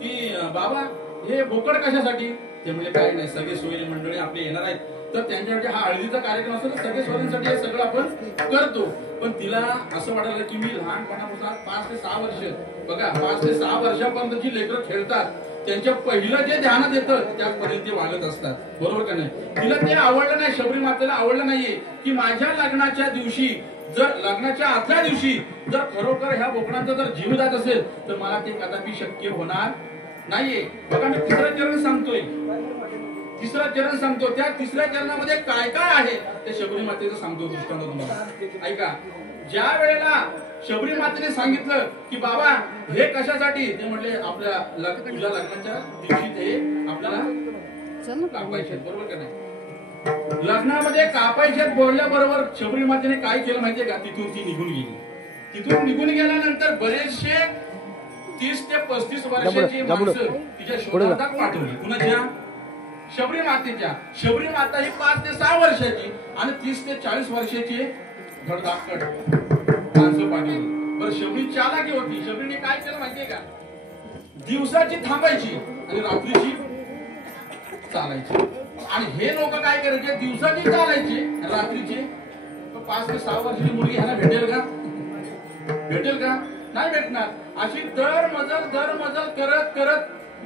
की बाबा हे बोकड कशासाठी? ते म्हणजे काय नाही, सगळे सोयी मंडळी आपले येणार आहेत, तर त्यांच्यासाठी हा हळदीचा कार्यक्रम असतो, तर सगळे सोयींसाठी हे सगळं आपण करतो. पण तिला असं वाटायला की मी लहानपणापासून 5 ते 6 वर्ष, बघा 5 ते 6 वर्षापर्यंत जी लेकरं खेळतात त्यांच्या पहिलं जे ध्यानात येतं त्यापर्यंत ते वागत असतात, बरोबर का नाही? तिला ते आवडलं नाही, शबरी मातेला आवडलं नाहीये की माझ्या लग्नाच्या दिवशी, जर लग्नाच्या आदल्या दिवशी जर खरोखर ह्या बोकडांचा जर जीव जात असेल तर मला ते कदापि शक्य होणार नाहीये. बघा, मी तिसरं चरण सांगतो. त्या तिसऱ्या चरणामध्ये काय काय आहे ते शबरी मातेचं सांगतो दृष्टांत तुम्हाला. ऐका, ज्या वेळेला शबरी मातेने सांगितलं की बाबा हे कशासाठी, ते म्हटले आपल्या तुझ्या लग्नाच्या दिवशी ते आपल्याला कापायचे, बरोबर का नाही? लग्नामध्ये कापायचे बोलल्याबरोबर शबरी मातेने काय केलं माहितीये का? तिथून ती निघून गेली. तिथून निघून गेल्यानंतर बरेचसे 30 ते 35 वर्षाची माणसं तिच्या शोधात पाठवली. कुणाच्या? शबरी मातेच्या. शबरी माता ही 5 ते 6 वर्षाची आणि 30 ते 40 वर्षाची धडधाकट माणसं पाठवली. बरं, शबरी चालाकी होती. शबरीने काय केलं माहितीये का? दिवसाची थांबायची आणि रात्रीची चालायची. आणि हे लोक काय करायचे? दिवसाची चालायचे, रात्रीचे. 5 ते 6 वर्षाची मुलगी ह्याला भेटेल का? नाही भेटणार. अशी दर मजल करत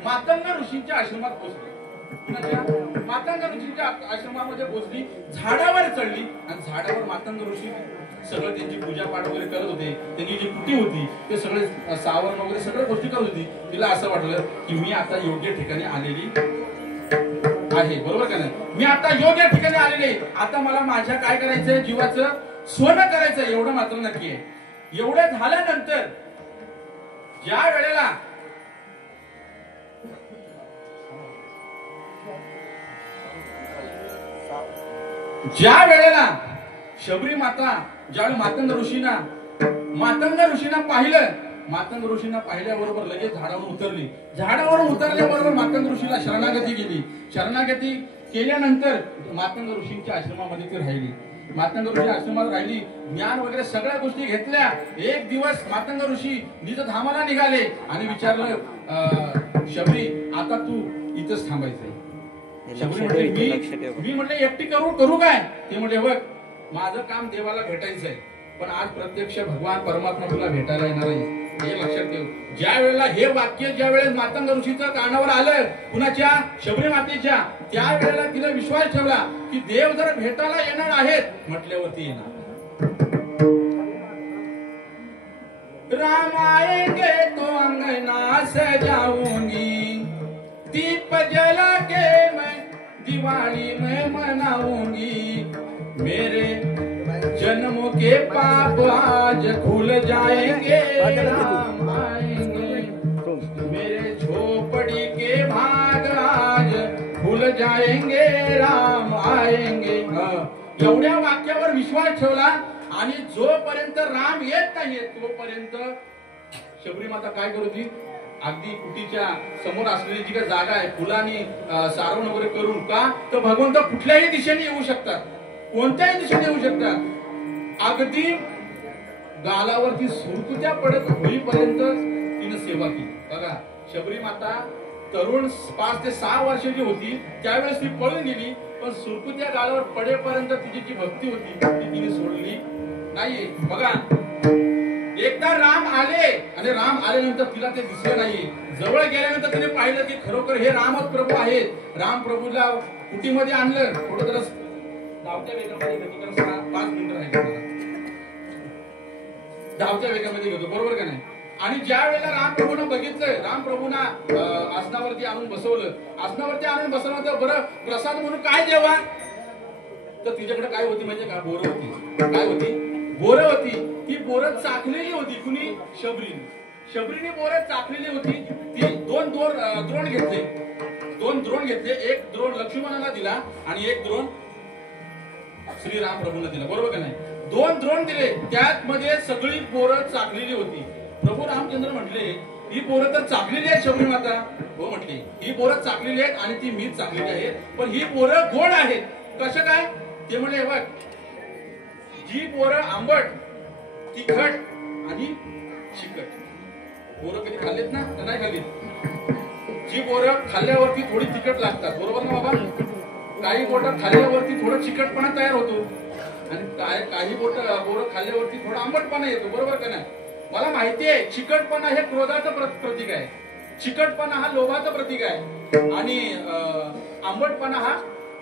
मातंग ऋषींच्या आश्रमात पोहोचली. मातंग ऋषींच्या आश्रमामध्ये पोहोचली, झाडावर चढली, आणि झाडावर मातंग ऋषी सगळं त्यांची पूजा पाठ वगैरे करत होते. त्यांची जी कुटी होती ते सगळे सावरण वगैरे सगळ्या गोष्टी करत होती. तिला असं वाटलं की मी आता योग्य ठिकाणी आलेली आहे, बरोबर का नाही? मी आता योग्य ठिकाणी आलेले, आता मला माझ्या काय करायचंय? जीवाचं सोनं करायचं, एवढं मात्र नक्की आहे. एवढं झाल्यानंतर ज्या वेळेला शबरी माता ज्यावेळी मातंग ऋषींना पाहिल्याबरोबर लगेच झाडावरून उतरली. झाडावरून उतरल्याबरोबर मातंग ऋषीला शरणागती केली. शरणागती केल्यानंतर मातंग ऋषींच्या आश्रमामध्ये ती राहिली. मातंग ऋषी आश्रमात राहिली, ज्ञान वगैरे सगळ्या गोष्टी घेतल्या. एक दिवस मातंग ऋषी निजधामाला निघाले आणि विचारलं, शबरी आता तू इथंच थांबायचंय. शबरी म्हटले मी म्हटले एकटी करू काय? ते म्हटले बघ, माझं काम देवाला भेटायचंय, पण आज प्रत्यक्ष भगवान परमात्मा तुला भेटायला येणार आहे, हे लक्षात ठेव. ज्या वेळेला हे वाक्य ज्या वेळेस मातंग ऋषीच्या कानावर आलं, कुणाच्या? शबरी मातेच्या, त्या वेळेला तिने विश्वास ठेवला की देव जर भेटायला येणार आहेत म्हटल्यावरती येणार. राम आएंगे तो अंगना सजाऊंगी, दीप जला के मैं दिवाली में मनाऊंगी, मेरे जन्म के पाप आज खुल जाएंगे, राम आएंगे, मेरे झोपड़ी के भाग आज खुल जाएंगे, राम आएंगे. एवढ्या वाक्यावर विश्वास ठेवला आणि जोपर्यंत राम येत नाही तोपर्यंत शबरी माता काय करत होती? अगदी कुटीच्या समोर असलेली जी काही जागा आहे फुलांनी सारवण वगैरे करून, का तर भगवंत कुठल्याही दिशेने येऊ शकतात, कोणत्याही दिशेने येऊ शकतात. अगदी गालावरती सुरकुत्या पडत होईपर्यंत तिने सेवा केली. बघा, शबरी माता तरुण 5 ते 6 वर्षाची होती त्यावेळेस ती पळून गेली, पण सुरकुत्या गालावर पडेपर्यंत तिची जी भक्ती होती ती तिने सोडली नाहीये. बघा, एकदा राम आले आणि राम आल्यानंतर तिला ते दिसलं नाहीये. जवळ गेल्यानंतर तिने पाहिलं की खरोखर हे रामच प्रभू आहेत. राम प्रभूला कुटीमध्ये आणलं. थोडं जरा धावत्या वेगामध्ये घेतो, कारण 5 मिनिटं राहिले. धावत्या वेगामध्ये घेतो, बरोबर का नाही? आणि ज्या वेळेला राम प्रभूनं बघितलं, राम प्रभूंना आसनावरती आणून बसवलं. आसनावरती आणून बसवलं तर बरं प्रसाद म्हणून काय देवा? तर तिच्याकडे काय होती म्हणजे का? बोरं होती. काय होती? बोरं होती. ती बोरं चाकलेली होती. कुणी? शबरीने बोरं चाकलेली होती. ती दोन द्रोण घेतले. 2 द्रोण घेतले. एक द्रोण लक्ष्मणाला दिला आणि एक द्रोण श्रीराम प्रभूंना दिला, बरोबर का नाही? 2 द्रोण दिले. त्यात मध्ये सगळी बोरं चाकलेली होती. प्रभू रामचंद्र म्हटले, ही बोरं तर चाकलेली आहेत शबरी माता. हो म्हटली, ही बोरं चाकलेली आहेत आणि ती मीच चाकलेली आहेत, पण ही बोरं गोड आहेत. कसं काय? ते म्हणले, बघ, जी बोरं आंबट, तिखट आणि चिकट. बोरं कधी खाल्लेत ना? तर नाही खाल्लीत. जी बोरं खाल्ल्यावरती थोडी तिखट लागतात, बरोबर ना बाबा? काही बोरं खाल्ल्यावरती थोडं चिकटपणा तयार होतो आणि काही बोरं खाल्ल्यावरती थोडा आंबटपणा येतो, बरोबर का नाही? मला माहिती आहे, चिकटपणा हे क्रोधाचं प्रतीक आहे, चिकटपणा हा लोभाचं प्रतीक आहे आणि आंबटपणा हा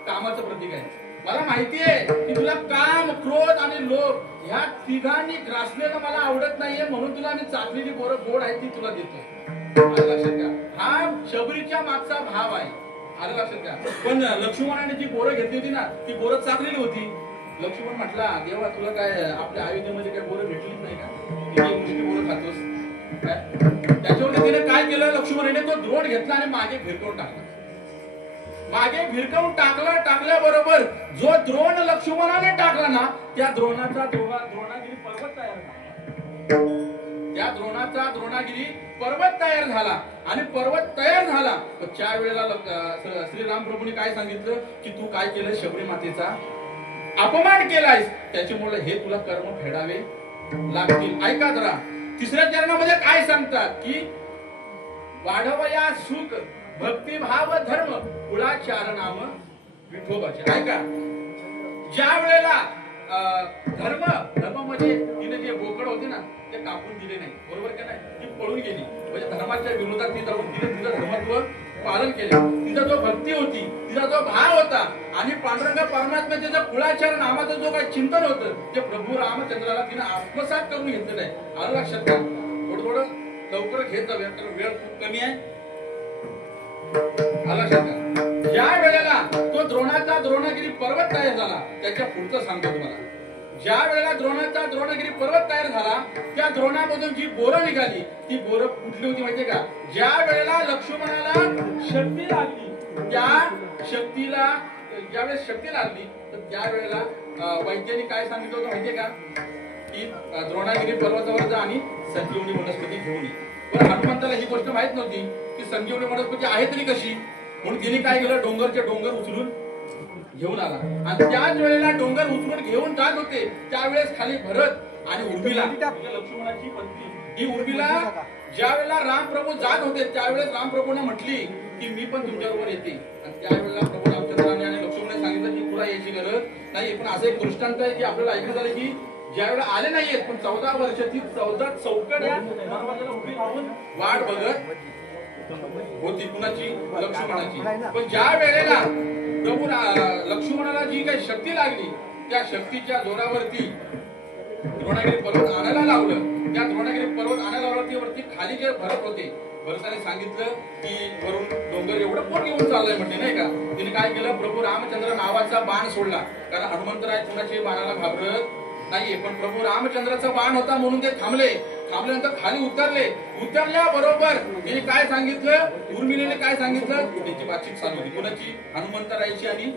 कामाचं प्रतीक आहे. मला माहिती आहे की तुला काम, क्रोध आणि लोभ ह्या तिघांनी ग्रासलेलं मला आवडत नाहीये, म्हणून तुला मी चाकलेली बोरं गोड आहे ती तुला देतो. आलं लक्षात घ्या, हा शबरीच्या मागचा भाव आहे. आलं लक्षात घ्या. पण लक्ष्मणाने जी बोरं घेतली होती ना, ती बोरं चाकलेली होती. लक्ष्मण म्हटला, देवा तुला काय आपल्या अयोध्येमध्ये काय बोरं भेटलीच नाही का? मुष्टी बोरं खातोस काय? त्याच्यावरती तिने काय केलं? लक्ष्मणाने तो द्रोण घेतला आणि मागे भिरकवून टाकला. मागे भिरकवून टाकल्याबरोबर जो द्रोण लक्ष्मणाने टाकला ना, त्या द्रोणाचा द्रोणागिरी पर्वत तयार झाला. त्या द्रोणाचा द्रोणागिरी पर्वत तयार झाला आणि पर्वत तयार झाला. त्या वेळेला श्रीराम प्रभूंनी काय सांगितलं की तू काय केलं? शबरी मातेचा अपमान केलायस, त्याच्यामुळे हे तुला कर्म फेडावे लागतील. ऐका जरा, 3ऱ्या चरणामध्ये काय सांगतात की वाढवया सुख भक्तिभाव धर्म कुळाचार नाम विठोबाचे. ऐका, ज्या वेळेला धर्म म्हणजे तिने जे बोकड होते ना ते कापून दिले नाही, बरोबर का नाही? ती पळून गेली, म्हणजे धर्माच्या विरोधात ती जाऊन तिने तिचं धर्मत्व पालन केलं. तिचा जो भक्ती होती, तिचा जो भाव होता आणि पांडुरंग परमात्म्याचे जे कुळाचार नामाचं जो काही चिंतन होतं ते प्रभू रामचंद्राला तिने आत्मसात करून घेतलेलं आहे. आलं लक्षात का? थोडं लवकर घेत जाऊया, कारण वेळ खूप कमी आहे. आलं लक्षात का? ज्या वेळेला तो द्रोणागिरी पर्वत तयार झाला, त्याच्या पुढचं सांगतो तुम्हाला. ज्या वेळेला द्रोणागिरी पर्वत तयार झाला, त्या द्रोणामधून जी बोरं निघाली, ती बोरं कुठली होती माहितीये का? ज्या वेळेला लक्ष्मणाला शक्ती लागली, ज्यावेळेस शक्ती लागली तर त्यावेळेला वैद्यांनी काय सांगितलं होतं माहितीये का? की द्रोणागिरी पर्वतावर जा आणि संजीवनी वनस्पती घेऊन ये. पण हनुमंताला ही गोष्ट माहित नव्हती की संजीवनी वनस्पती आहे तरी कशी, म्हणून तिने काय केलं? डोंगर उचलून घेऊन आला आणि त्याच वेळेला डोंगर उचलून घेऊन जात होते त्यावेळेस खाली भरत आणि उर्मिला, लक्ष्मणाची पत्नी, ही उर्मिला ज्या वेळेला रामप्रभू जात होते त्यावेळेस रामप्रभूने म्हटली की मी पण तुमच्याबरोबर येते. आणि त्यावेळेला प्रभू रामचंद्राने आणि लक्ष्मणाने सांगितलं की तुला यायची गरज नाही. पण असं एक दृष्टांत आहे की आपल्याला ऐकलं झालं की ज्या वेळेला आले नाहीयेत, पण 14 वर्षाची 14 चौकड्या उभी राहून वाट बघत होती. कुणाची? लक्ष्मणाची. पण ज्या वेळेला प्रभू लक्ष्मणाला जी काही शक्ती लागली, त्या शक्तीच्या जोरावरती द्रोणागिरी पर्वत आणायला लावलं. त्या द्रोणागिरी पर्वत आणायला लावलं, वरती खाली जे भरत होते, भरताने सांगितलं की वरून डोंगर एवढं पोट घेऊन चाललंय म्हणजे, नाही का? तिने काय केलं? प्रभू रामचंद्र नावाचा बाण सोडला, कारण हनुमंतराय कुणाच्या बाणाला घाबरत नाहीये. पण प्रभू रामचंद्राचा बाण होता म्हणून ते थांबल्यानंतर खाली उतरल्याबरोबर तिने काय सांगितलं? उर्मिलेने काय सांगितलं? त्यांची बातचीत चालू होती. कुणाची? हनुमंतरायची आणि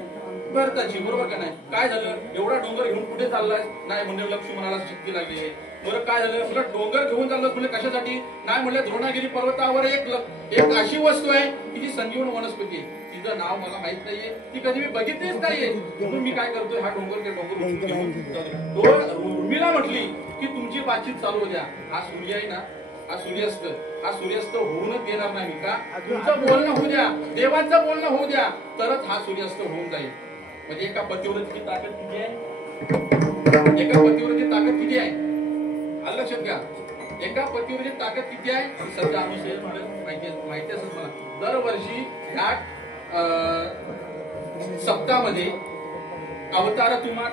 भरताची, बरोबर का नाही? काय झालं? एवढा डोंगर घेऊन कुठे चाललाय? नाही म्हणजे लक्ष्मणाला शक्ती लागली, बरं काय झालं तुला डोंगर घेऊन चाललं म्हणजे कशासाठी नाही म्हणलं द्रोणागिरी पर्वतावर एक अशी वस्तू आहे की जी संजीवन वनस्पती आहे तिचं नाव मला माहित नाहीये ती कधी मी बघितलीच नाहीये म्हणून मी काय करतोय हा डोंगर उर्मिला म्हटली की तुमची बातचीत चालू द्या हा सूर्य आहे ना हा सूर्यास्त होऊनच देणार नाही का तुमचं बोलणं होऊ द्या देवांचं बोलणं होऊ द्या तरच हा सूर्यास्त होऊन जाईल म्हणजे एका पतिव्रतेची ताकद किती आहे एका पतिव्रतेची ताकद किती आहे आलं लक्षात घ्या एका पतिव्रतेची ताकद किती आहे सध्या अनुसार माहिती असेल मला दरवर्षी ह्या सप्ताहामध्ये अवतार तुम्हा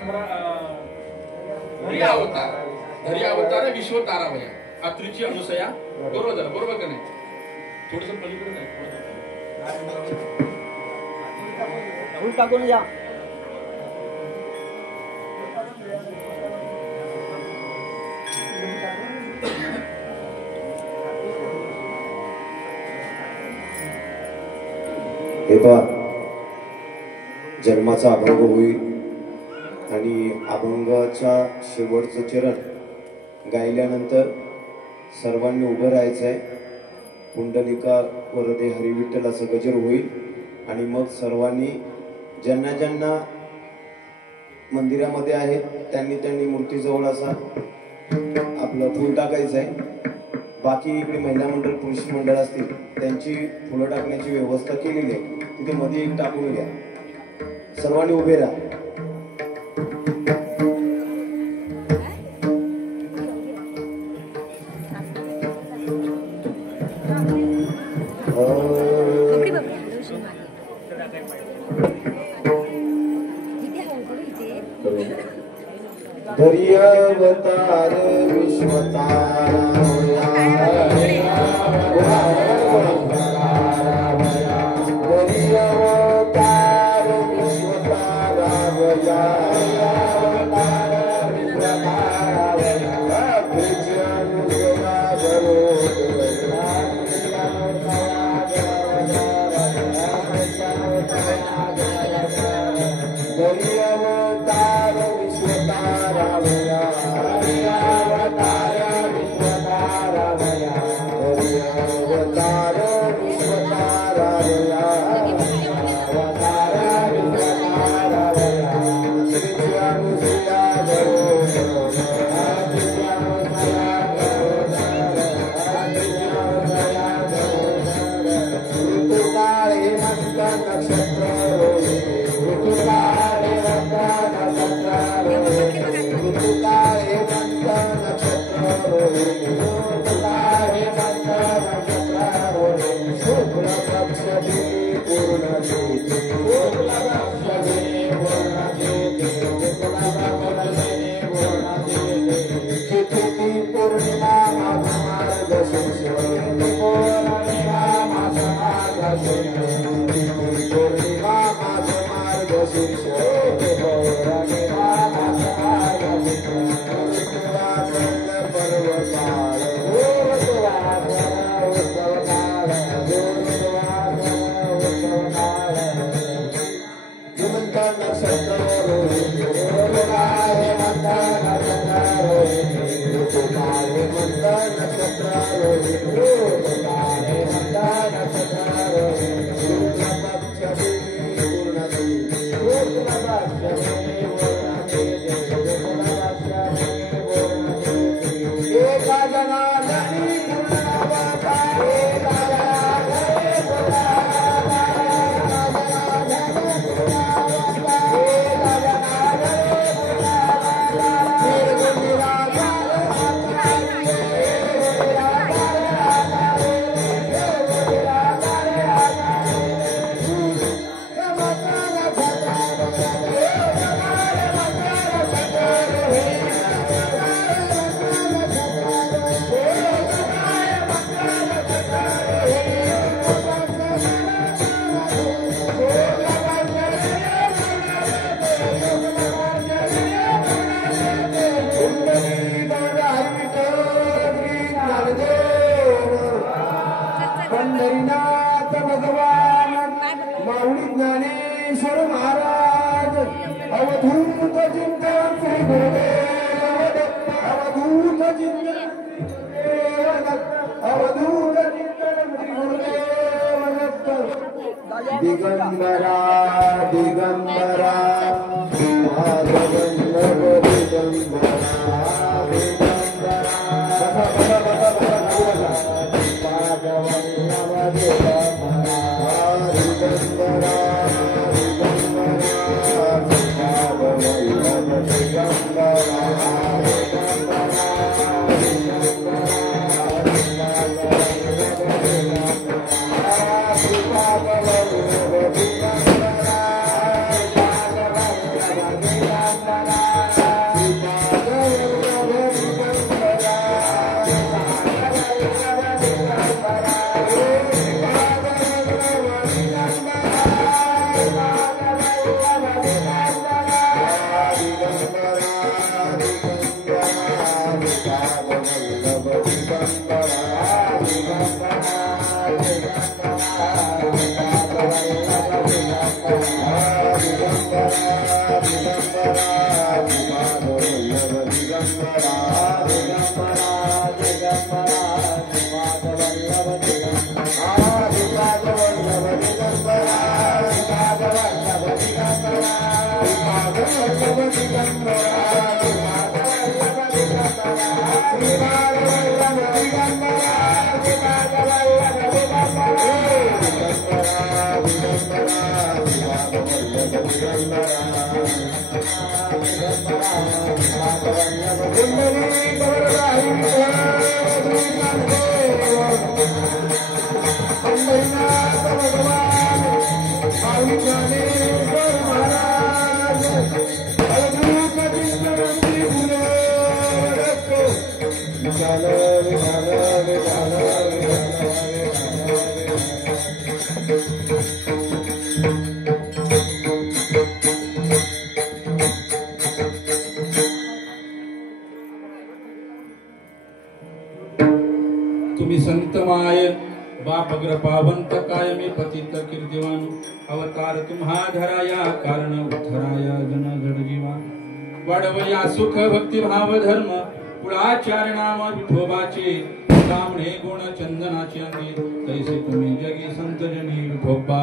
धरी अवतार विश्व तारावया अत्रीची अनुसया बरोबर का नाही थोडस पलीकडे नाही टाकून या हे पहा जन्माचा अभंग होईल आणि अभंगाच्या शेवटचं चरण गायल्यानंतर सर्वांनी उभं राहायचं आहे पुंडलिका वरदे हरिविठ्ठल असं गजर होईल आणि मग सर्वांनी ज्यांना ज्यांना मंदिरामध्ये आहेत त्यांनी मूर्तीजवळ असा आपलं फूल टाकायचं आहे बाकी इकडे महिला मंडळ पुरुष मंडळ असतील त्यांची फुलं टाकण्याची व्यवस्था केलेली आहे तिथे मध्ये एक टाकून घ्या सर्वांनी उभे राहा धर्यावतार विश्वतारा दिगंबरा दिगंबरा भागवल्लभ दिगंबरा तुम्ही संत माय बाप अग्र पावंत काय मी पतित कीर्तिवान अवतार तुम्हा धराया कारण उद्धराया जन जड जीवा वाढवया सुख भक्ती भाव धर्म कुळाचार नाम विठोबाचे कामणे गुण चंदनाचे अंगी तैसे तुम्ही जगी संत जनी विठोबा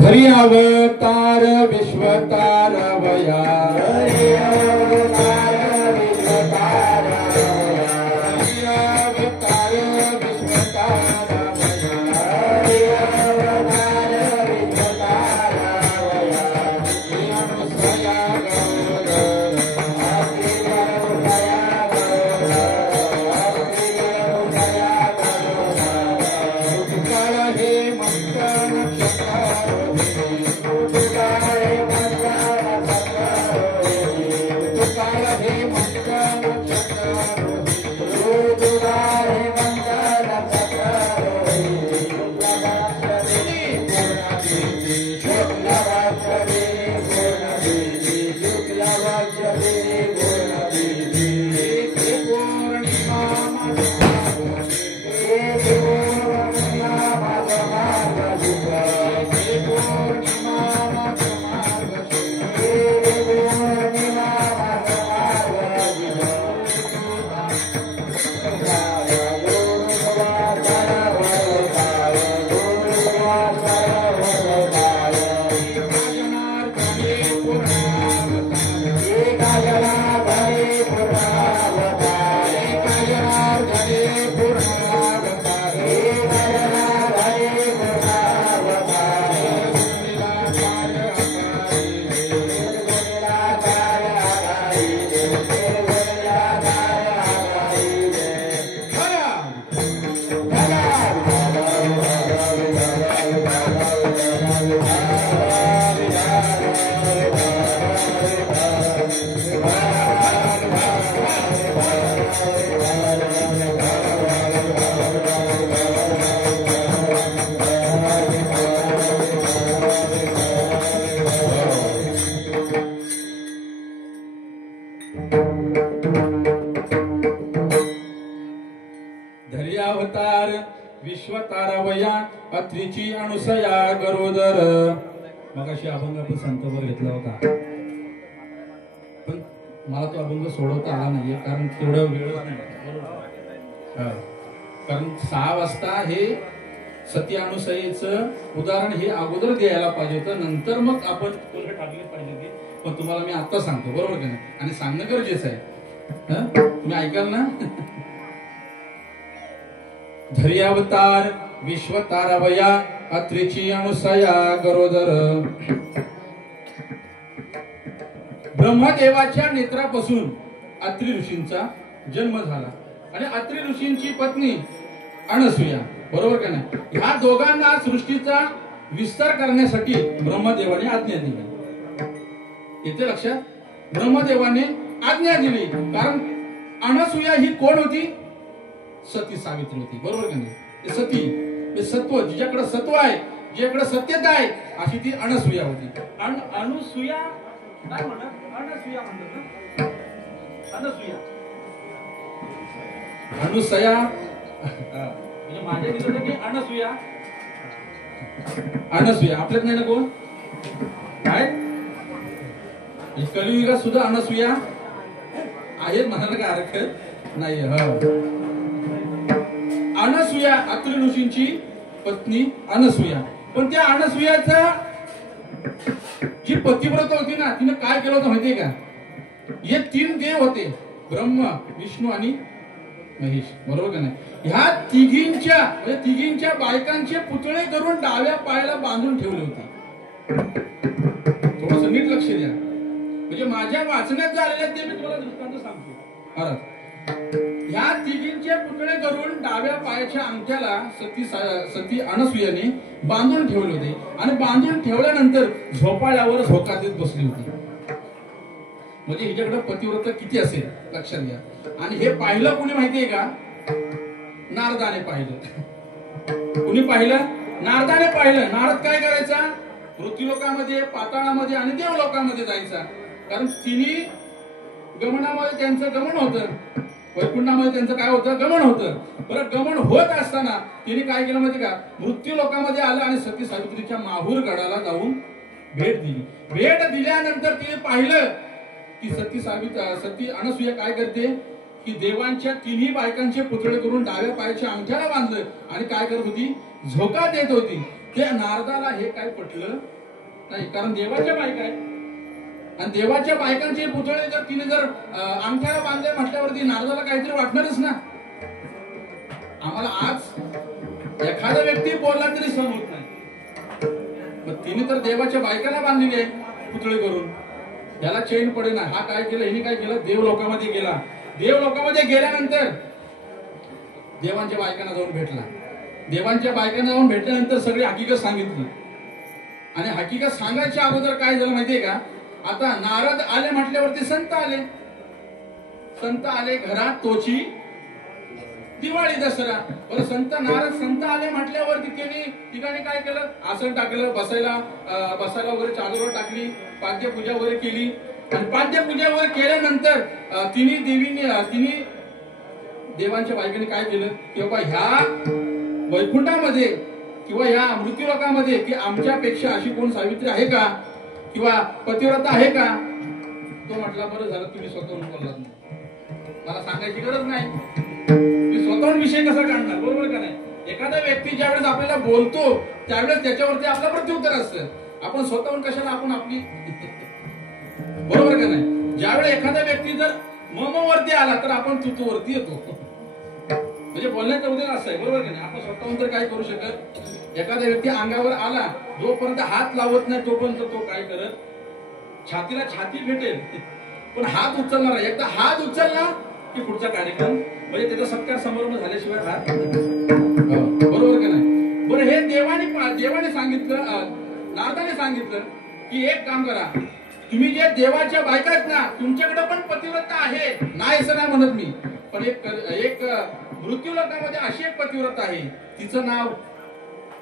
धरी अवतार विश्वतार वया हरि अवतार विश्वतार वया धरी अवतार विश्वतार वया हरि अवतार विश्वतार वया अनुसया गौर अति गरुडया गरुड अति गरुडया गरुड काळ हे मंगळ तुकारे मंगल सत्करोति काळ हे मंगळ तुकारे मंगल सत्करोति शुक्लवक्षरे पूर्णदेवी शुक्लवक्षरे पूर्णदेवी पूर्णिमा धरी अवतार विश्वतारावया अत्रीची अनुसया गरोदर. मग अशी अभंग आपण संतवर घेतला होता, पण मला तो अभंग सोडवता आला नाहीये कारण तेवढा वेळच नाही. हा. कारण 6 वाजता हे सती अनुसयेचं उदाहरण हे अगोदर द्यायला पाहिजे होतं, नंतर मग आपण कोल्हे टाकले पाहिजे ते. पण तुम्हाला मी आता सांगतो, बरोबर का नाही, आणि सांगणं गरजेचं आहे. हा? तुम्ही ऐकाल ना. धरी अवतार विश्वतारावया अत्रीची अनुसया गरोदर. ब्रह्मदेवाच्या नेत्रापासून अत्री ऋषींचा जन्म झाला आणि अत्री ऋषींची पत्नी अनसूया, बरोबर का नाही. ह्या दोघांना सृष्टीचा विस्तार करण्यासाठी ब्रह्मदेवाने आज्ञा दिली. येते लक्षात. ब्रह्मदेवाने आज्ञा दिली कारण अनसूया ही कोण होती? सती सावित्री होती, बरोबर का नाही. सती हे सत्व, जिच्याकडे सत्व आहे, जिच्याकडे सत्यता आहे, अशी ती अनसूया होती. अनुसूया काय म्हणतात? अनसूया म्हणतात ना. अनसूया अनुसया म्हणजे माझ्या दिसत की अनसूया. अनसूया आपल्यात नाही ना कोण काय. कलियुगात सुद्धा अनसूया आहेत म्हणायला काय हरकत नाही. अनसूया अत्री ऋषींची पत्नी अनसूया. पण त्या अनसूयाचा जी पतिव्रता होती ना, तिने काय केलं होतं माहितीये का? हे 3 देव होते, ब्रह्म विष्णू आणि महेश, बरोबर का नाही. ह्या तिघींच्या बायकांचे पुतळे करून डाव्या पायाला बांधून ठेवले होते. थोडस नीट लक्ष द्या, म्हणजे माझ्या वाचण्यात झालेलं ते मी तुम्हाला दृष्टांत सांगतो. ह्या तिघींचे पुतळे करून डाव्या पायाच्या अंगठ्याला सती अनसूयाने बांधून ठेवले होते आणि बांधून ठेवल्यानंतर झोपाळ्यावर झोका देत बसली होती. म्हणजे हिच्याकडे पतिव्रता किती असेल लक्षात घ्या. आणि हे पाहिलं कोणी माहितीये का? नारदाने पाहिलं. कुणी पाहिलं? नारदाने पाहिलं. नारद काय करायचा? मृत्यूलोकामध्ये, पाताळामध्ये आणि देवलोकामध्ये जायचा. कारण तिन्ही गमनामध्ये त्यांचं गमन होतं, वैकुंठामध्ये त्यांचं काय होतं? गमन होतं. बरं, गमन होत असताना तिने काय केलं माहिती का? मृत्यू लोकामध्ये आलं आणि सती सावित्रीच्या माहूर गडाला जाऊन भेट दिली. भेट दिल्यानंतर तिने पाहिलं की सती अनसूया काय करते? की देवांच्या तिन्ही बायकांचे पुतळे करून डाव्या पायाच्या अंगठ्याला बांधलं आणि काय करत होती, झोका देत होती. त्या नारदाला हे काय पटलं नाही, कारण देवाच्या बायका आहे आणि देवाच्या बायकांचे पुतळे जर तिने जर अंगठ्याला बांधले म्हटल्यावरती नारदाला काहीतरी वाटणारच ना. आम्हाला आज एखादा व्यक्ती बोलला तरी सहन होत नाही, पण तिने तर देवाच्या बायकांना बांधलेली आहे पुतळे करून. याला चैन पडे ना. हा काय केलं, हिने काय केलं, देव लोकांमध्ये गेला. देव लोकांमध्ये गेल्यानंतर देवांच्या बायकांना जाऊन भेटला. देवांच्या बायकांना जाऊन भेटल्यानंतर सगळी हकीकत सांगितली. आणि हकीकत सांगायच्या अगोदर काय झालं माहितीये का, आता नारद आले म्हटल्यावरती संत आले. संत आले घरात तोची दिवाळी दसरा. बरं, संत नारद संत आले म्हटल्यावरती त्यांनी ठिकाणी काय केलं, आसन टाकलं, बसायला वगैरे चादर टाकली, पाद्यपूजा वगैरे केली. आणि पाद्यपूजा वगैरे केल्यानंतर तिन्ही देवांच्या बायकांनी काय केलं की बाबा ह्या वैकुंठामध्ये किंवा ह्या मृत्यूलोकामध्ये की आमच्यापेक्षा अशी कोण सावित्री आहे का किंवा पतिव्रता आहे का. तो म्हटला बरं झालं तुम्ही स्वतःहून बोललात, मला सांगायची गरज नाही. मी स्वतःहून विषय कसा काढणार, बरोबर का नाही. एखादा व्यक्ती ज्यावेळेस आपल्याला बोलतो त्यावेळेस त्याच्यावरती आपलं प्रत्युत्तर असतं. आपण स्वतःहून कशाला आपण आपली बरोबर का नाही. ज्यावेळेस एखादा व्यक्ती जर मम वरती आला तर आपण तू वरती येतो. म्हणजे बोलण्याचा उद्देश असं आहे, बरोबर का नाही. आपण स्वतःहून तर काय करू शकत. एखादा व्यक्ती अंगावर आला, जोपर्यंत हात लावत नाही तोपर्यंत तो काय करत, छातीला छाती भेटेल पण हात उचलणार. एकदा हात उचलला की पुढचा कार्यक्रम म्हणजे त्याचा सत्कार समारंभ झाल्याशिवाय हात बरोबर का नाही. बरं, हे देवाने सांगितलं, नारदाने सांगितलं की एक काम करा, तुम्ही जे देवाच्या बायका आहेत ना तुमच्याकडे पण पतिव्रता आहे, नाही असं नाही म्हणत मी, पण एक मृत्यू लोकांमध्ये अशी एक पतिव्रता आहे, तिचं नाव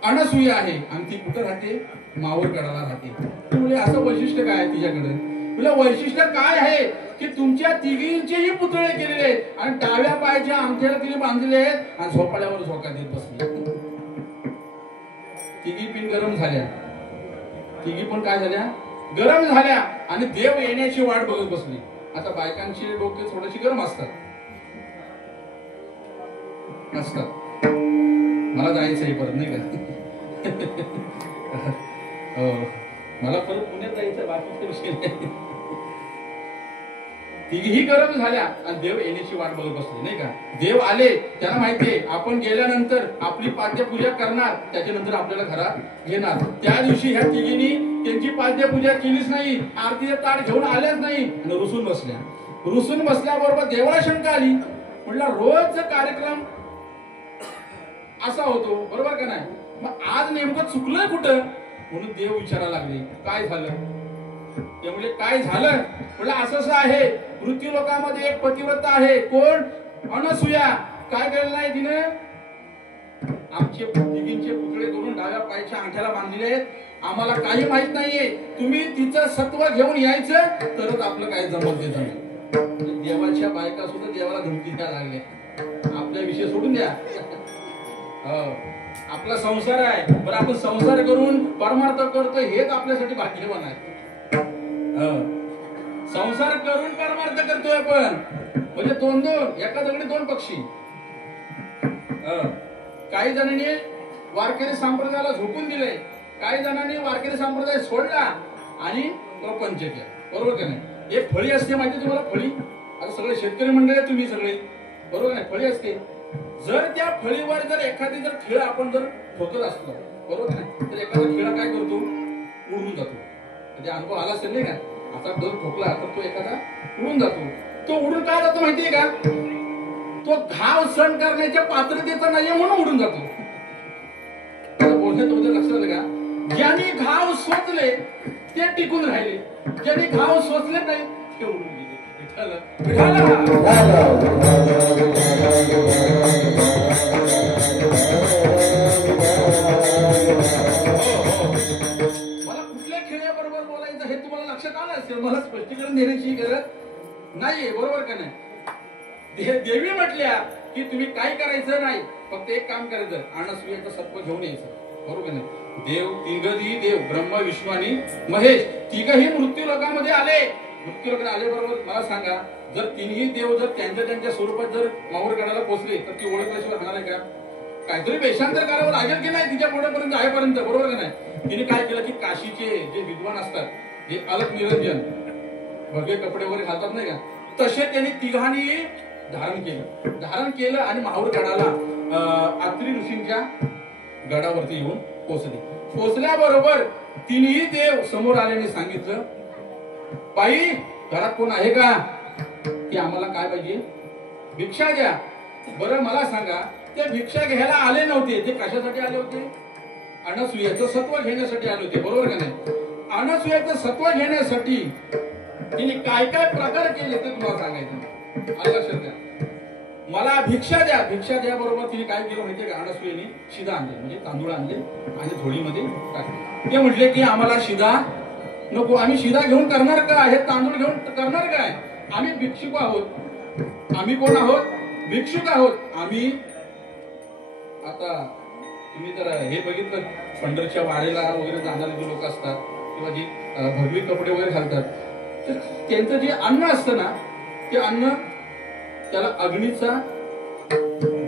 अनसूया आहे आणि ती कुठं राहते, मावळगडाला राहते. त्यामुळे असं वैशिष्ट्य काय आहे तिच्याकडे. तुला वैशिष्ट्य काय आहे की तुमच्या तिघींचेही पुतळे केलेले आहेत आणि डाव्या पायाच्या अंगठ्याला तिने बांधलेले आहेत आणि झोपाळ्यावर झोका देत बसले. तिघी पण गरम झाल्या, तिघी पण काय झाल्या, गरम झाल्या आणि देव येण्याची वाट बघत बसली. आता बायकांचे डोके थोडेसे गरम असतात. मला जायचंय परत नाही का. मला परत पुण्यात जायचं, बाकीचे विषय नाही. तिघी गरम झाल्या आणि देव येण्याची वाट बघत बसली नाही का. देव आले, त्यांना माहितीये आपण गेल्यानंतर आपली पाद्यपूजा करणार, त्याच्यानंतर आपल्याला घरात घेणार. त्या दिवशी ह्या तिघींनी त्यांची पाद्यपूजा केलीच नाही, आरतीचे ताट घेऊन आल्याच नाही आणि रुसून बसल्या. रुसून बसल्याबरोबर देवाला शंका आली, म्हटलं रोज कार्यक्रम असा होतो, बरोबर का नाही, मग आज नेमकं चुकलं कुठं. म्हणून देव विचारायला लागले काय झालं. ते म्हणजे काय झालं, म्हटलं असं आहे, मृत्यू लोकांमध्ये एक पतिव्रता आहे, कोण, अनसूया. काय केलं नाही तिने, आमचे तिघींचे पुतळे करून डाव्या पायाच्या अंगठ्याला बांधलेले आहेत, आम्हाला काही माहित नाहीये, तुम्ही तिचं सत्व घेऊन यायचं तरच आपलं काय जमत ते जमेल. देवाच्या बायका सुद्धा देवाला धमकी द्यायला लागल्या, आपल्या विषय सोडून द्या. आपला संसार आहे, पण आपण संसार करून परमार्थ करतो हेच आपल्यासाठी भाग्यवान आहे. संसार करून परमार्थ करतोय आपण, म्हणजे दोन एका दगडी दोन पक्षी. काही जणांनी वारकरी संप्रदायाला झोकून दिले, काही जणांनी वारकरी संप्रदाय सोडला आणि प्रपंच केला, बरोबर का नाही. एक फळी असते माहिती तुम्हाला, फळी. आता सगळे शेतकरी मंडळी तुम्ही सगळे, बरोबर नाही, फळी असते. जर त्या फळीवर जर एखादी जर खिळा आपण जर ठोकत असतो, बरोबर नाही, तर एखादा खिळा काय करतो, उडून जातो. म्हणजे अनुभव आला असेल नाही का, आता जर ठोकला तर तो एखादा उडून जातो. तो उडून काय जातो माहितीये का, तो घाव सहन करण्याच्या पात्रतेचा नाहीये म्हणून उडून जातो. बोलण्यात तुमच्या लक्षात आलं का, ज्यांनी घाव सोचले ते टिकून राहिले, ज्यांनी घाव सोचले नाही ते उडून गेले. मला कुठल्या खेळाबरोबर बोलायचं हे तुम्हाला लक्षात आलं असेल, मला स्पष्टीकरण देण्याची गरज नाहीये, बरोबर का नाही. देवी म्हटल्या की तुम्ही काय करायचं नाही, फक्त एक काम करायचं, अनसूयाचं सत्व घेऊन यायचं, बरोबर नाही. देव तिघही देव ब्रह्मा विष्णू आणि महेश तिघही मृत्यू लोकांमध्ये आले. मृत्यू लोक आले बरोबर मला सांगा, जर तिन्ही देव जर त्यांच्या त्यांच्या स्वरूपात जर माहूरगडाला पोहोचले तर ती ओळखल्याशिवाय राहणार आहे का? काहीतरी वेषांतर करावं लागेल की नाही तिच्या पुढेपर्यंत जायपर्यंत, बरोबर का नाही? तिने काय केलं की काशीचे जे विद्वान असतात, जे अलक निरंजन भगवे कपडे वगैरे घालतात नाही का, तसे त्यांनी तिघांनी धारण केलं आणि माहूरगडाला अत्री ऋषींच्या गडावरती येऊन पोहोचल्याबरोबर तिन्ही देव समोर आल्याने सांगितलं, बाई घरात कोण आहे का? की आम्हाला काय पाहिजे? भिक्षा द्या. बरं मला सांगा, ते भिक्षा घ्यायला आले नव्हते, ते कशासाठी आले होते? अनसूयाचं सत्व घेण्यासाठी आले होते, बरोबर का नाही? अनसूयाचं सत्व घेण्यासाठी तिने काय काय प्रकार केले ते तुम्हाला सांगायचं. आलं लक्षात द्या. मला भिक्षा द्या बरोबर तिने काय केलं माहितीये का? अनसूयेने शिदा आणले, म्हणजे तांदूळ आणले आणि झोळीमध्ये टाकले. ते म्हटले की आम्हाला शिदा नको, आम्ही शिदा घेऊन करणार काय? हे तांदूळ घेऊन करणार काय? आम्ही भिक्षुक आहोत. आम्ही कोण आहोत? भिक्षुक आहोत आम्ही. आता तुम्ही जर हे बघितलं, पंढरच्या वाडेला वगैरे जाणारे जे लोक असतात किंवा जे भगवी कपडे वगैरे घालतात, तर त्यांचं जे अन्न असतं ना, ते अन्न त्याला अग्नीचा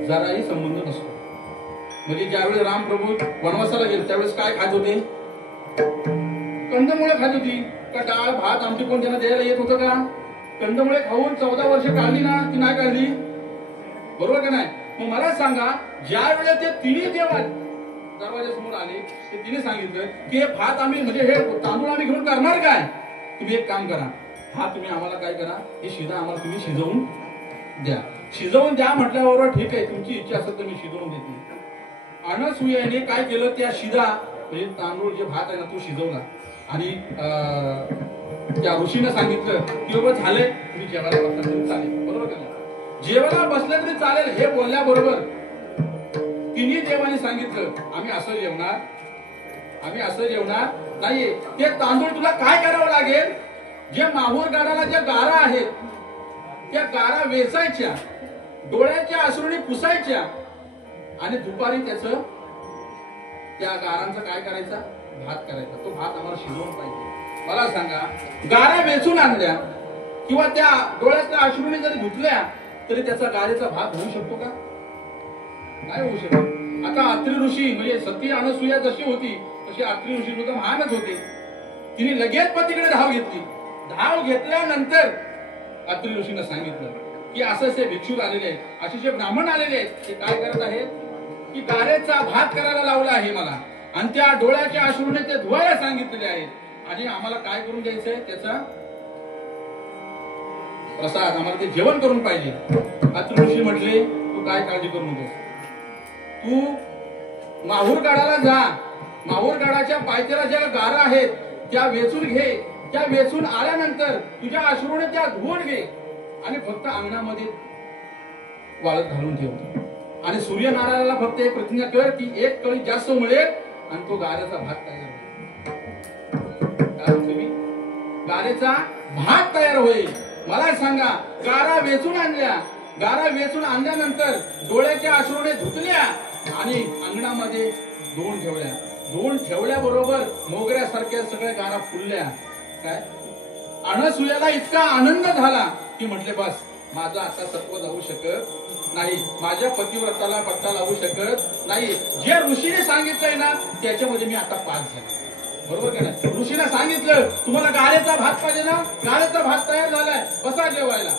जराही संबंध नसतो. म्हणजे ज्यावेळेस रामप्रभू वनवासाला गेले त्यावेळेस काय खात होते? कंदमुळे खात होती का? डाळ भात आमटी कोण त्यांना द्यायला येत होतं का? कंदमुळे खाऊन 14 वर्ष काढली ना, ती नाही काढली, बरोबर का नाही? मग मला सांगा, ज्या वेळेला ते तिन्ही देव दरवाजा समोर आले, ते तिने सांगितलं की हे भात आम्ही म्हणजे हे तांदूळ आम्ही घेऊन करणार काय? तुम्ही एक काम करा, हा तुम्ही आम्हाला काय करा, हे शिदा आम्हाला तुम्ही शिजवून द्या. शिजवून द्या म्हटल्याबरोबर ठीक आहे, तुमची इच्छा असेल तर मी शिजवून देते. अनसूयेने काय केलं, त्या शिदा म्हणजे तांदूळ जे भात आहे ना तो शिजवला आणि त्या ऋषीने सांगितलं की बाबा झालंय, तुम्ही जेवायला बसला तरी चालेल, बरोबर का नाही? जेवायला बसलं तरी चालेल हे बोलल्याबरोबर तिन्ही देवांनी सांगितलं, आम्ही असं जेवणार नाहीये. ते तांदूळ तुला काय करावं लागेल? जे माहूरगडाला ज्या गारा आहेत त्या गारा वेचायच्या, डोळ्याच्या अश्रूने पुसायच्या आणि दुपारी त्या गारांचा काय करायचा? भात करायचा. तो भात आम्हाला शिजवून पाहिजे. मला सांगा, गारा वेचून आणल्या किंवा त्या डोळ्यातल्या अश्रूने जरी धुतल्या तरी त्याचा गारेचा भात होऊ शकतो का? नाही होऊ शकत. आता अत्री ऋषी म्हणजे सती अनसूया जशी होती तशी अत्री ऋषी सुद्धा महानच होते. तिने लगेच पतीकडे धाव घेतली. धाव घेतल्यानंतर अत्री ऋषीने सांगितलं की असे भिक्षुक आलेले आहेत, असे ब्राह्मण आलेले आहेत, ते काय करत आहेत की गारेचा भात करायला लावला आहे मला आणि त्या डोळ्याच्या अश्रूने ते धुवायला सांगितलेले आहेत आणि आम्हाला काय करून द्यायचंय? त्याचा प्रसाद, आम्हाला ते जेवण करून पाहिजे. अत्री ऋषी म्हटले, तू काय काळजी करू नकोस, तू माहूरगडाला जा, माहूरगडाच्या पायथ्याला ज्या गारा आहेत त्या वेचून घे, त्या वेचून आल्यानंतर तुझ्या अश्रूने त्या धुवून घे आणि फक्त अंगणामध्ये वाळत घालून ठेव आणि सूर्यनारायणाला फक्त एक प्रतिज्ञा कर की एक कळी जास्त मिळेल आणि तो गारेचा भात तयार होईल. तुम्ही गारेचा भात तयार होईल. मला सांगा, गारा वेचून आणल्यानंतर डोळ्याच्या अश्रूने धुतल्या आणि अंगणामध्ये धुवून ठेवल्याबरोबर मोगऱ्यासारख्या सगळ्या गारा फुलल्या. काय अनसूयाला इतका आनंद झाला की म्हटले, बस माझा आता सत्व जाऊ शकत नाही, माझ्या पतिव्रताला पट्टा लावू शकत नाही. जे ऋषीने सांगितलंय ना त्याच्यामध्ये मी आता पास झाले, बरोबर का नाही? ऋषीने सांगितलं तुम्हाला गारेचा भात पाहिजे ना, गारेचा भात तयार झालाय, बसा जेवायला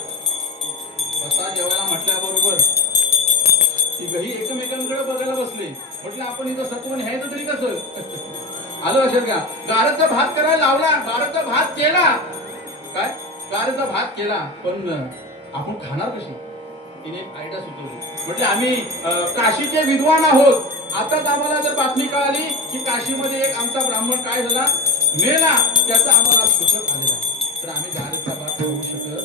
म्हटल्याबरोबर तिघही एकमेकांकडे बघायला बसले. म्हटलं आपण इथं सत्व न्यायचं तरी कसं? आलं लक्षात का? गारेचा भात करायला लावला, गारेचा भात केला. काय गारेचा भात केला, पण आपण खाणार कशी? तिने आयडिया सुचवली. म्हटले आम्ही काशीचे विद्वान आहोत, आताच आम्हाला जर बातमी कळाली की काशीमध्ये एक आमचा ब्राह्मण काय झाला, मेला, त्याचा आम्हाला सुचत आलेला आहे, तर आम्ही गारेचा भात खाऊ शकत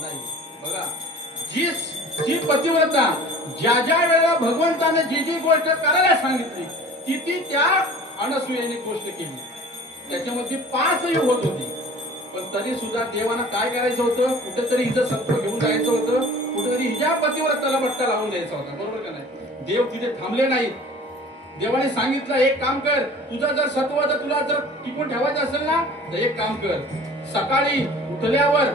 नाही. बघा, जी पतिव्रता ज्या वेळेला भगवंताने जी गोष्ट करायला सांगितली ती त्या अनसूयेने गोष्ट केली. त्याच्यामध्ये 5 युग होत होते, पण तरी सुद्धा देवाना काय करायचं होतं? कुठेतरी हिचं सत्व घेऊन जायचं होतं, कुठेतरी हिच्या पतिव्रताला बट्टा लावून द्यायचा होता, बरोबर का नाही? देव तिथे थांबले नाहीत. देवाने सांगितलं एक काम कर, तुझं जर सत्व जर तुला जर टिकून ठेवायचं असेल ना तर एक काम कर, सकाळी उठल्यावर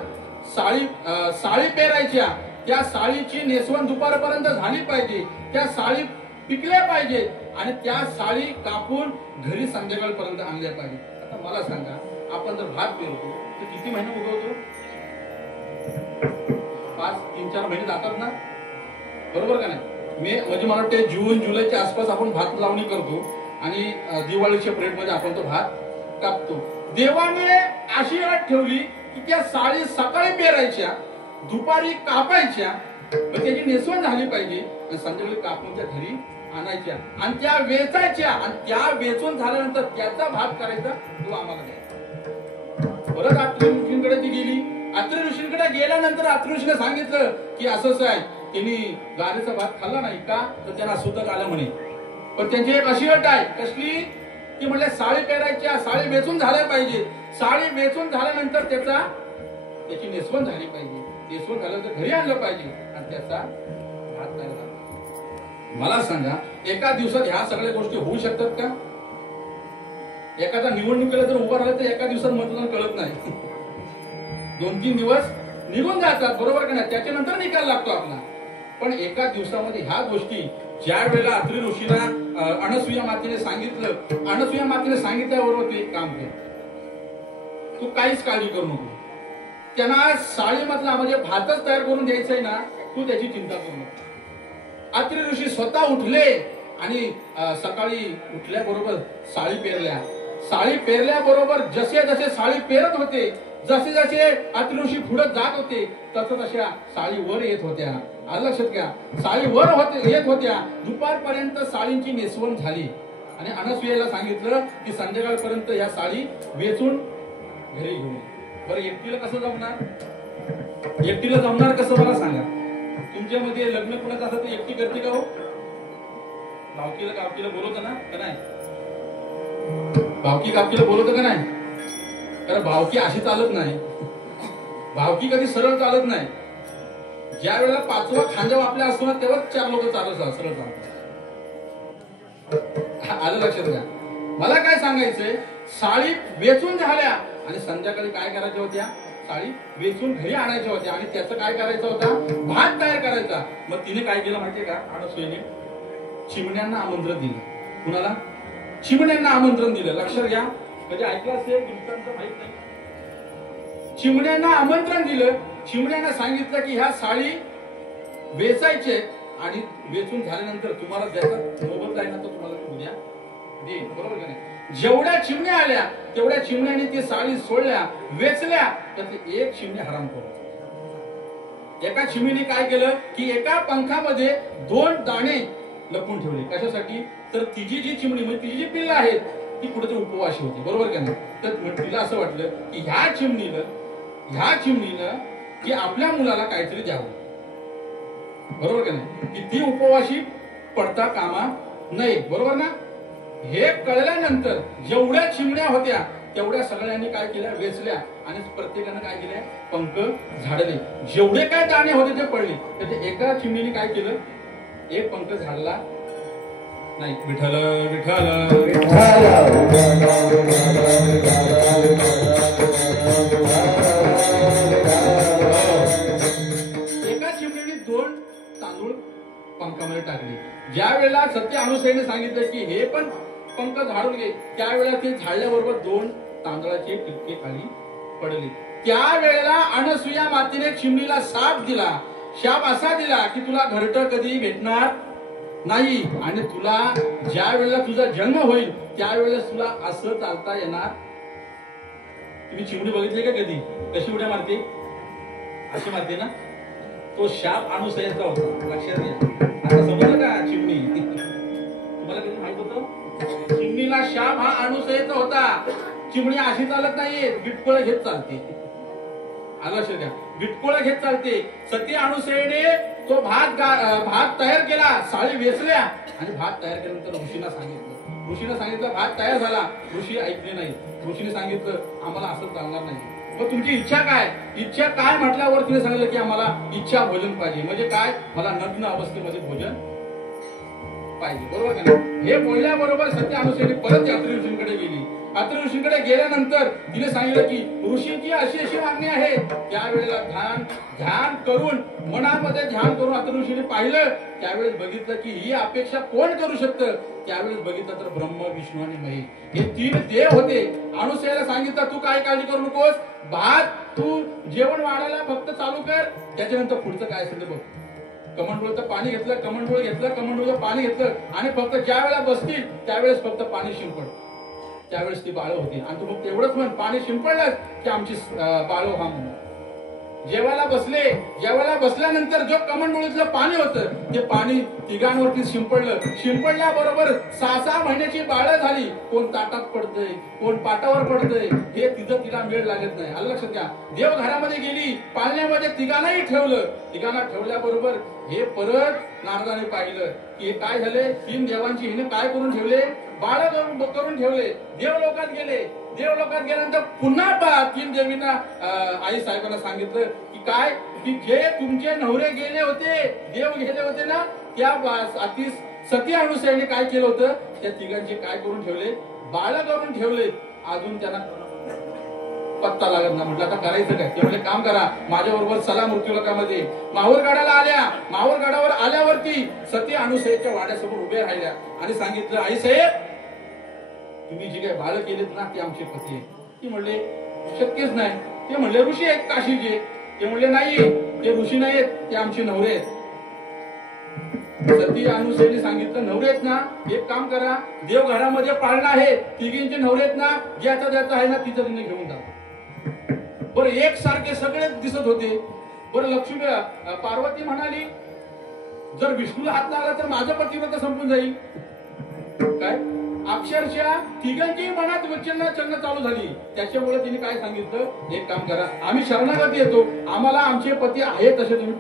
साळी पेरायच्या, त्या साळीची नेसवण दुपारपर्यंत झाली पाहिजे, त्या साळी पिकल्या पाहिजे आणि त्या साळी कापून घरी संध्याकाळपर्यंत आणल्या पाहिजे. आता मला सांगा, आपण जर भात पेरतो तर किती महिने उगवतो? 3-4 महिने जातात ना, बरोबर का नाही? म्हणजे मला वाटते जून जुलैच्या आसपास आपण भात लावणी करतो आणि दिवाळीच्या पिरियडमध्ये आपण तो भात कापतो. देवाने अशी अट ठेवली की त्या साळी सकाळी पेरायच्या, दुपारी कापायच्या, त्याची नेसवण झाली पाहिजे आणि संध्याकाळी कापून त्या घरी आणायच्या आणि त्या वेचायच्या आणि त्या वेचून झाल्यानंतर त्याचा भात करायचा, तो आम्हाला द्यायचा. परत अत्रि ऋषींकडे ती गेली. अत्रि ऋषींकडे गेल्यानंतर अत्रि ऋषीने सांगितलं की असंच आहे, त्यांनी गारेचा भात खाल्ला नाही का, तर त्यांना सुतक आलं म्हणे. पण त्यांची एक अशी अट आहे, कसली? ती म्हणजे साळी पेरायच्या, साळी वेचून झाल्या पाहिजे, साळी वेचून झाल्यानंतर त्याची नेसवण झाली पाहिजे, नेसवण झाल्यानंतर घरी आणलं पाहिजे आणि त्याचा भात तयार झाला. मला सांगा, एका दिवसात ह्या सगळ्या गोष्टी होऊ शकतात का? एखादा निवडणुकीला जर उभा राहिला तर एका दिवसात मतदान कळत नाही, 2-3 दिवस निघून जातात, बरोबर का नाही? त्याच्यानंतर निकाल लागतो आपला. पण एका दिवसामध्ये ह्या गोष्टी ज्या वेळेला अत्रि ऋषीला अनसुया मातेने सांगितलं, अनसुया मातेने सांगितल्याबरोबर तू एक काम कर, तू काहीच काळजी करू नको, त्यांना साळीमधला म्हणजे भातच तयार करून द्यायचा आहे ना, तू त्याची चिंता करू नको. अत्रि ऋषी स्वतः उठले आणि सकाळी उठल्याबरोबर साळी पेरल्या. साळी पेरल्याबरोबर जसे जसे साळी पेरत होते, जसे जसे अत्रि ऋषी पुढे जात होते, तशा साळी वर येत होत्या. आलं लक्षात घ्या, साळी वर येत होत्या. दुपारपर्यंत साळींची नेसवण झाली आणि अनसुयेला सांगितलं की संध्याकाळपर्यंत या साळी वेचून घरी घेऊन. बरं, एकटीला कसं जमणार? एकटीला जमणार कसं मला सांगा? तुमच्यामध्ये लग्न कुणाचं असं तर एकटी करते का हो? भावकीला बोलवतं ना का नाही? भावकी कापकीला बोलवतं का नाही? कारण भावकी अशी चालत नाही, भावकी कधी सरळ चालत नाही. ज्या वेळेला 5वा खांजा आपल्या असतो ना, तेव्हाच 4 लोक चालत सरळ चालतात. आलं लक्षात घ्या. मला काय सांगायचंय, साळी वेचून झाल्या आणि संध्याकाळी काय करायच्या होत्या? साळी वेचून घरी आणायच्या होत्या आणि त्याचं काय करायचं होता? भात तयार करायचा. मग तिने काय केलं माहितीये का? अनसुयेने चिमण्यांना आमंत्रण दिलं. कुणाला? चिमण्यांना आमंत्रण दिलं. लक्षात घ्या, म्हणजे ऐकलं असेल, वृत्तांत माहित नाही. चिमण्यांना आमंत्रण दिलं. चिमण्यांना सांगितलं की ह्या साळी वेचायचे आणि वेचून झाल्यानंतर तुम्हाला ज्याचा मोबदला आहे ना, तो तुम्हाला उद्या देईन, बरोबर का नाही? जेवढ्या चिमण्या आल्या तेवढ्या चिमण्याने ती साळी सोडल्या, वेचल्या, तर ती एक चिमणी हराम करू. एका चिमणीने काय केलं की एका पंखामध्ये 2 दाणे लपून ठेवले. कशासाठी? तर तिची जी चिमणी म्हणजे तिची जी पिल्लं आहेत ती कुठेतरी उपवाशी होती, बरोबर का नाही? तर तिला असं वाटलं की ह्या चिमणीनं की आपल्या मुलाला काहीतरी द्यावं, बरोबर का नाही? की ती उपवाशी पडता कामा नये, बरोबर ना? हे कळल्यानंतर जेवढ्या चिमण्या होत्या तेवढ्या सगळ्यांनी काय केल्या? वेचल्या आणि प्रत्येकानं काय केलं? पंख झाडले. जेवढे काय दाणे होते ते पडले. तर ते एका चिमणीने काय केलं? एक पंख झाडला नाही. विठ्ठल विठ्ठल एका चिमणीने 2 तांदूळ पंखामध्ये टाकले. ज्या वेळेला सत्य अनुसयाने सांगितलं की हे पण पंख झाडून घे, त्यावेळेला ते झाडल्याबरोबर 2 तांदळाचे टिक्के खाली पडले. त्यावेळेला अनसुया मातेने चिमणीला शाप दिला. शाप असा दिला की तुला घरटं कधी भेटणार नाही आणि तुला ज्या वेळेला तुझा जन्म होईल त्यावेळेस तुला असं चालता येणार. तुम्ही चिमणी बघितली का कधी? कशी उड्या मारते? अशी मारते ना. तो शाप अनुसयाचा होता, लक्षात घ्या. आता समजलं का? चिमणी तुम्हाला कधी माहित होतं? चिमणीला शाप हा अनुसयाचा होता. चिमणी अशी चालत नाहीये, बिटकोळ घेत चालते. आलं लक्षात घ्या, बिटकोळ घेत चालते. सती अनुसयेने तो भात तयार केला, साळी वेचल्या आणि भात तयार केल्यानंतर ऋषीला सांगितलं भात तयार झाला. ऋषी ऐकले नाही. ऋषीने सांगितलं आम्हाला असं चालणार नाही. मग तुमची इच्छा काय? इच्छा काय म्हटल्यावर तिने सांगितलं की आम्हाला इच्छा भोजन पाहिजे. म्हणजे काय? मला नग्न अवस्थेमध्ये भोजन पाहिजे, बरोबर का नाही? हे बोलल्याबरोबर सत्य अनुसूयाने परत अत्रि ऋषींकडे गेली. अत्रि ऋषींकडे गेल्यानंतर तिने सांगितलं की ऋषींची अशी अशी मागणी आहे. त्यावेळेला ध्यान करून मनामध्ये ध्यान करून अत्रि ऋषीने पाहिलं. त्यावेळेस बघितलं की ही अपेक्षा कोण करू शकतं. त्यावेळेस बघितलं तर ब्रह्म, विष्णू आणि महेश हे 3 देव होते. अनुसूयाला सांगितलं तू काय काळजी करू नकोस, भात तू जेवण वाढायला फक्त चालू कर, त्याच्यानंतर पुढचं काय असेल ते बघ. कमंडलूचं पाणी घेतलं, कमंडलूचं पाणी घेतलं आणि फक्त ज्या वेळेला बसतील त्यावेळेस फक्त पाणी शिंपड. त्यावेळेस ती बाळ होती आणि तू फक्त एवढंच म्हण पाणी शिंपडलं की आमची बाळ हा म्हणून. जेवायला बसल्यानंतर जो कमंडलूतलं पाणी होतं ते पाणी तिघांवरती शिंपडल्याबरोबर 6 महिन्याची बाळ झाली. कोण ताटात पडतंय, कोण पाटावर पडतंय, हे तिला मेळ लागत नाही. आलं लक्षात घ्या. देव घरामध्ये गेली, पाळण्यामध्ये तिघांनाही ठेवलं. तिघांना ठेवल्याबरोबर हे परत नारदाने पाहिलं की हे काय झाले. 3 देवांची हिने काय करून ठेवले, बाळ करून ठेवले. देवलोकात गेल्यानंतर पुन्हा 3 देवींना आई साहेबांना सांगितलं की काय की जे तुमचे नवरे गेले होते, देव गेले होते ना, त्या सती अनुसूयाने काय केलं होतं, त्या तिघांचे काय करून ठेवले, बाळ करून ठेवले. अजून त्यांना पत्ता लागत ना. म्हटलं आता करायचं काय. ते म्हणजे काम करा, माझ्याबरोबर चला मृत्यूलोकामध्ये. माहूरगडावर आल्यावरती सती अनुसूयाच्या वाड्यासमोर उभे राहिल्या आणि सांगितलं आई साहेब तुम्ही जे काही बाळ केलेत ना ते आमचे पती आहेत. ती म्हणले शक्यच नाही. ते म्हणले ऋषी आहेत काशीचे. ते म्हणले नाही ते ऋषी नाहीत, ते आमचे नवरे आहेत. सती अनुसूयाने सांगितलं नवरे आहेत ना, एक काम करा, देव घरामध्ये पाळणं आहे, तिघींचे नवरे आहेत ना, ज्याचा आहे ना तिचं तिने घेऊन जा. बरं एकसारखे सगळेच दिसत होते. बरं लक्ष्मी पार्वती म्हणाली जर विष्णूला हात लागला तर माझं पतिव्रता संपून जाईल. काय अक्षरशः तिघांची मनात वचन चालू झाली. त्याच्यामुळे तिने काय सांगितलं, एक काम करा, आम्ही शरणागती येतो, आम्हाला आमचे पती आहेत तसे तुम्ही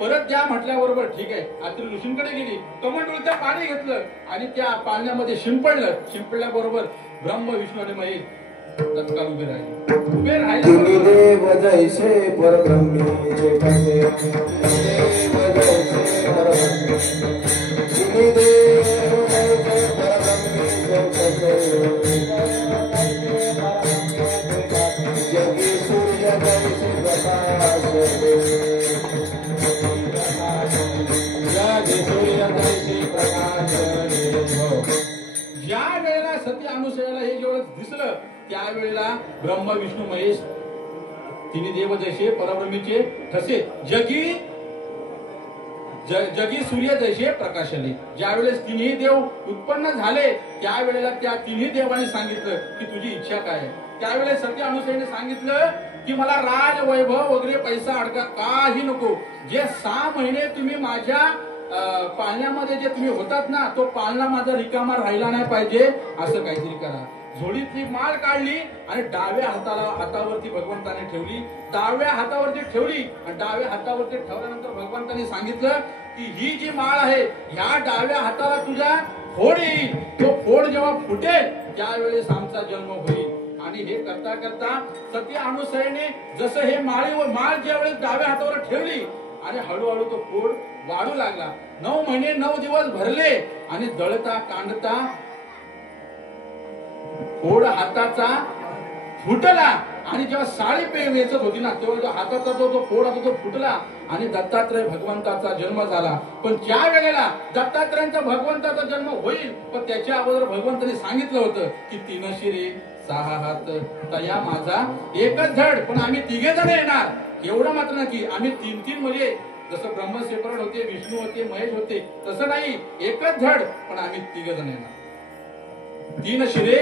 परत द्या म्हटल्याबरोबर ठीक आहे. अत्रि ऋषींकडे गेली, कमंडलूचं पाणी घेतलं आणि त्या पाण्यामध्ये शिंपडल्याबरोबर ब्रह्म, विष्णू आणि महेश तत्काळ उभे राहिले. देव जैसे परब्रह्मीचे कसे, जगी सूर्य जैसे प्रकाश. ज्या वेळेला सती अनुसूयाला हे जेवढं दिसलं त्यावेळेला ब्रह्म, विष्णू, महेश 3 देव जैसे परब्रह्मीचे तसे जगी सूर्य जैसे प्रकाशले. ज्यावेळेस 3 देव उत्पन्न झाले त्यावेळेला त्या 3 देवांनी सांगितलं की तुझी इच्छा काय आहे. त्यावेळेस सती अनुसूयाने सांगितलं की मला राज वैभव वगैरे पैसा अडका काही नको. जे 6 महिने तुम्ही माझ्या पाळण्यामध्ये जे तुम्ही होतात ना तो पाळणा माझा रिकामा राहिला नाही पाहिजे, असं काहीतरी करा. झोळीतली माळ काढली आणि डाव्या हातावरती भगवंताने ठेवली. डाव्या हातावरती ठेवली आणि डाव्या हातावरती ठेवल्यानंतर भगवंताने सांगितलं की ही जी माळ आहे ह्या डाव्या हाताला तुझ्या फोड येईल. तो फोड जेव्हा फुटेल त्यावेळेस आमचा जन्म होईल. आणि हे करता करता सती अनुसूयाने जसं हे माळ ज्यावेळेस डाव्या हातावर ठेवली आणि हळूहळू तो फोड वाढू लागला. 9 महिने 9 दिवस भरले आणि दळता कांडता फोड हाताचा फुटला. आणि जेव्हा साडी वेचत होती ना तेव्हा हाताचा जो फोड होता तो फुटला आणि दत्तात्रय भगवंताचा जन्म झाला. पण ज्या वेळेला दत्तात्रयांचा भगवंताचा जन्म होईल पण त्याच्या अगोदर भगवंताने सांगितलं होतं की 3 शिरे 6 हात तया माझा एकच धड, पण आम्ही 3 जण येणार. एवढं मात्र नाही की आम्ही 3 म्हणजे जसं ब्रह्म सेपरेट होते, विष्णू होते, महेश होते, तसं नाही, एकच धड पण आम्ही 3 जण येणार. 3 शिरे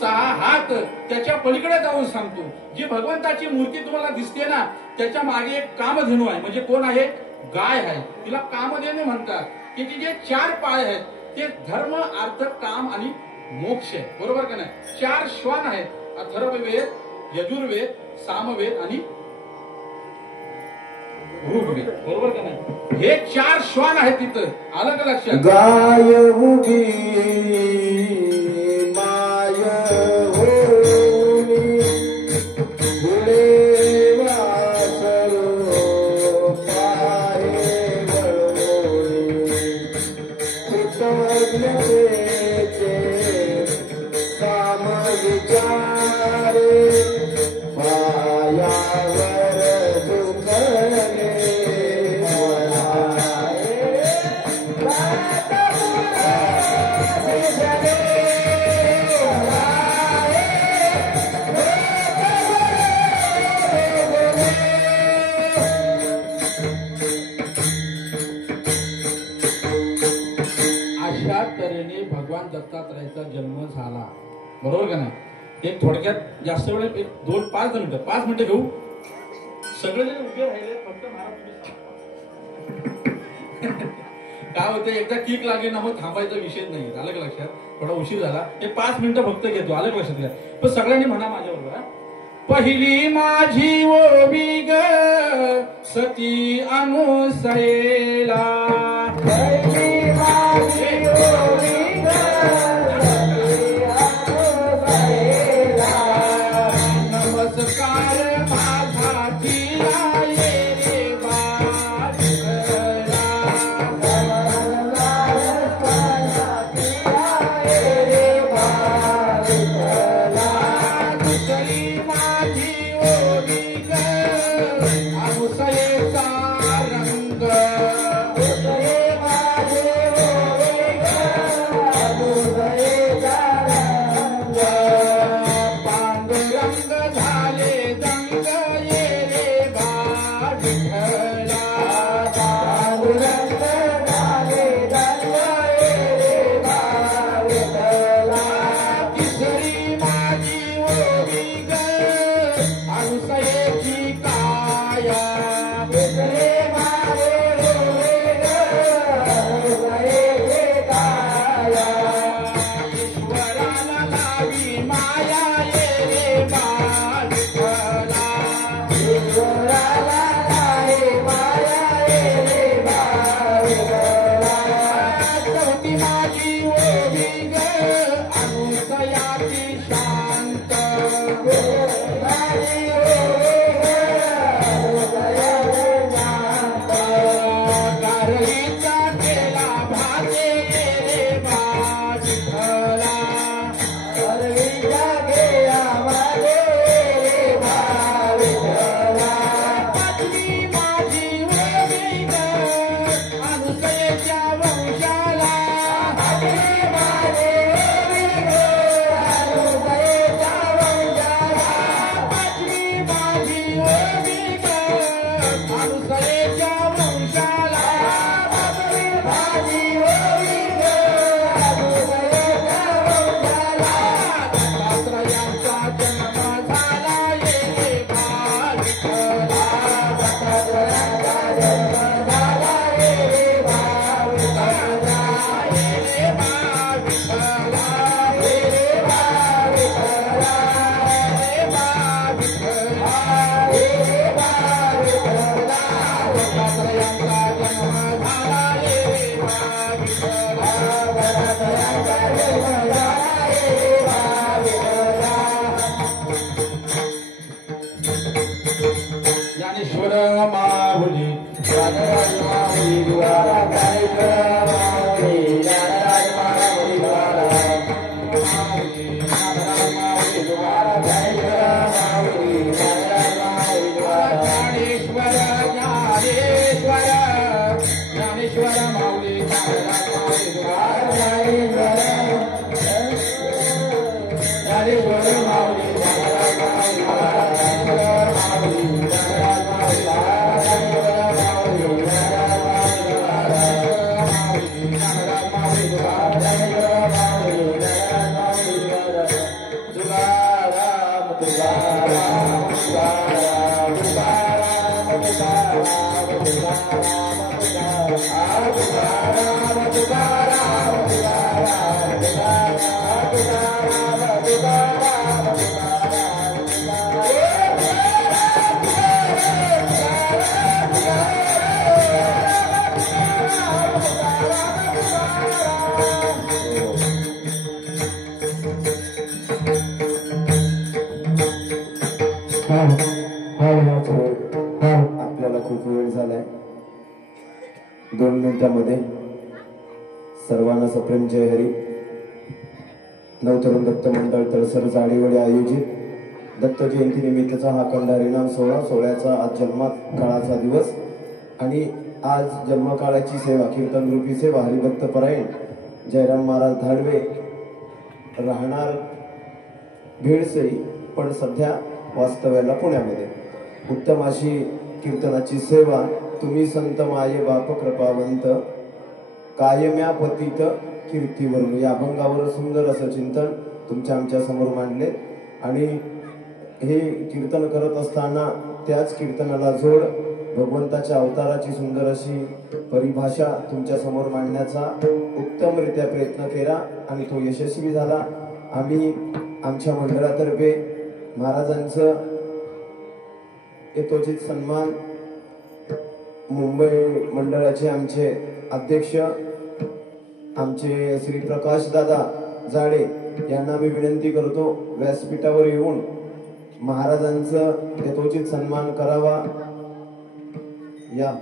6 हात. त्याच्या पलीकडे जाऊन सांगतो, जी भगवंताची मूर्ती तुम्हाला दिसते ना त्याच्या मागे एक कामधेनू आहे. म्हणजे कोण आहे, गाय आहे. तिला कामधेनू म्हणतात. तिचे जे 4 पाय आहेत ते धर्म, अर्थ, काम आणि मोक्ष आहे. बरोबर का नाही. 4 श्वान आहेत. अथर्ववेद, यजुर्वेद, सामवेद आणि ऋग्वेद. बरोबर का नाही. हे 4 श्वान आहेत तिथं. आलं का लक्षात. गाय उगी माय होनी गुळे वासरो पाहे वळवोनी जनतेचे साम विचारे पायावर झुकले अशा तऱ्हेने भगवान दत्तात्रयाचा जन्म झाला. बरोबर का नाही? एक थोडक्यात जास्त वेळ 5 मिनिटं घेऊ. सगळे जण उभे राहिले फक्त महाराज काय होतं एकदा किक लागली ना मग थांबायचा विषय नाही. आलं का लक्षात? थोडा उशीर झाला. 5 मिनिटं फक्त घेतो. आलं का लक्षात घ्या. पण सगळ्यांनी म्हणा माझ्याबरोबर. पहिली माझी ओवी ग सती अनुसयेला पहिली माझी ओवी ग नमस्कार माझा तिला ये रे बाळा दुसरी माझी ओवी ग अनुसयेचा रंग पांडुरंग झाले दंग ये रे बाळा पांडुरंग झाले दंग ये रे बाळा तिसरी माझी ओवी ग अनुसयेची काया दुसरे माझे ओवी ग अनुसयेचे काया ईश्वराला लावी माया ये रे बाळा ईश्वराला लाहे माया ये रे बाळा चौथी माझी ओवी ग अनुसयाची शांत माझी ओवी ग अनुसयाचे शांत गारवीचा केला भाते ये रे बाळा सर्वीचा गेला माझे रे बाळा पाचवी माझी ओवी ग अनुसयेच्या वंशाला माझे ओवी ग अनुसयेच्या वंशाला पाचवी माझी ओवी ग अनुसयेच्या वंशाला माझी ओवी ग अनुसयेच्या वंशाला दत्तात्रयांचा जन्म झाला ये रे बाळा दत्तात्रयाचा जन्म झाला रे बाळा ये रे बाळा रे बाळा रे बाळा रे बाळा दत्तात्रयांचा जन्म झाला ये रे बाळा दत्तात्रयाचा जन्म झाला रे बाळा ज्ञानेश्वर माऊली ज्ञानराज माऊली द्वारा ज्ञानेश्वर माऊली ज्ञानराज माऊली द्वारा माऊली द्वारा ज्ञानेश्वर माऊली ज्ञानराज माऊली द्वारा ज्ञानेश्वर माऊली ज्ञानराज माऊली ज्ञानेश्वर माऊली ज्ञानराज माऊली द्वारा ज्ञानेश्वर माऊली ज्ञानराज माऊली सर्वांना सप्रेम जय हरी. नवतरुण दत्त मंडळ तळसर जाडीवडी आयोजित दत्त जयंती निमित्तचा हा अखंड हरिनाम सोहळा. सोहळ्याचा आज जन्मात काळाचा दिवस आणि आज जन्मकाळाची सेवा कीर्तन रूपी सेवा हरिभक्त परायण जयराम महाराज धाडवे राहणार भेडसई पण सध्या वास्तव्याला पुण्यामध्ये. उत्तम अशी कीर्तनाची सेवा. तुम्ही संत माये बाप कृपावंत कायम्या पतित कीर्तीवरून या अभंगावर सुंदर असं चिंतन तुमच्या आमच्या समोर मांडले आणि हे कीर्तन करत असताना त्याच कीर्तनाला जोड भगवंताच्या अवताराची सुंदर अशी परिभाषा तुमच्या समोर मांडण्याचा उत्तमरित्या प्रयत्न केला आणि तो यशस्वी झाला. आम्ही आमच्या मंडळातर्फे महाराजांचं यथोचित सन्मान मुंबई मंडळाचे आमचे अध्यक्ष आमचे श्री प्रकाश दादा जाडे यांना मी विनंती करतो व्यासपीठावर येऊन महाराजांचं यथोचित सन्मान करावा. या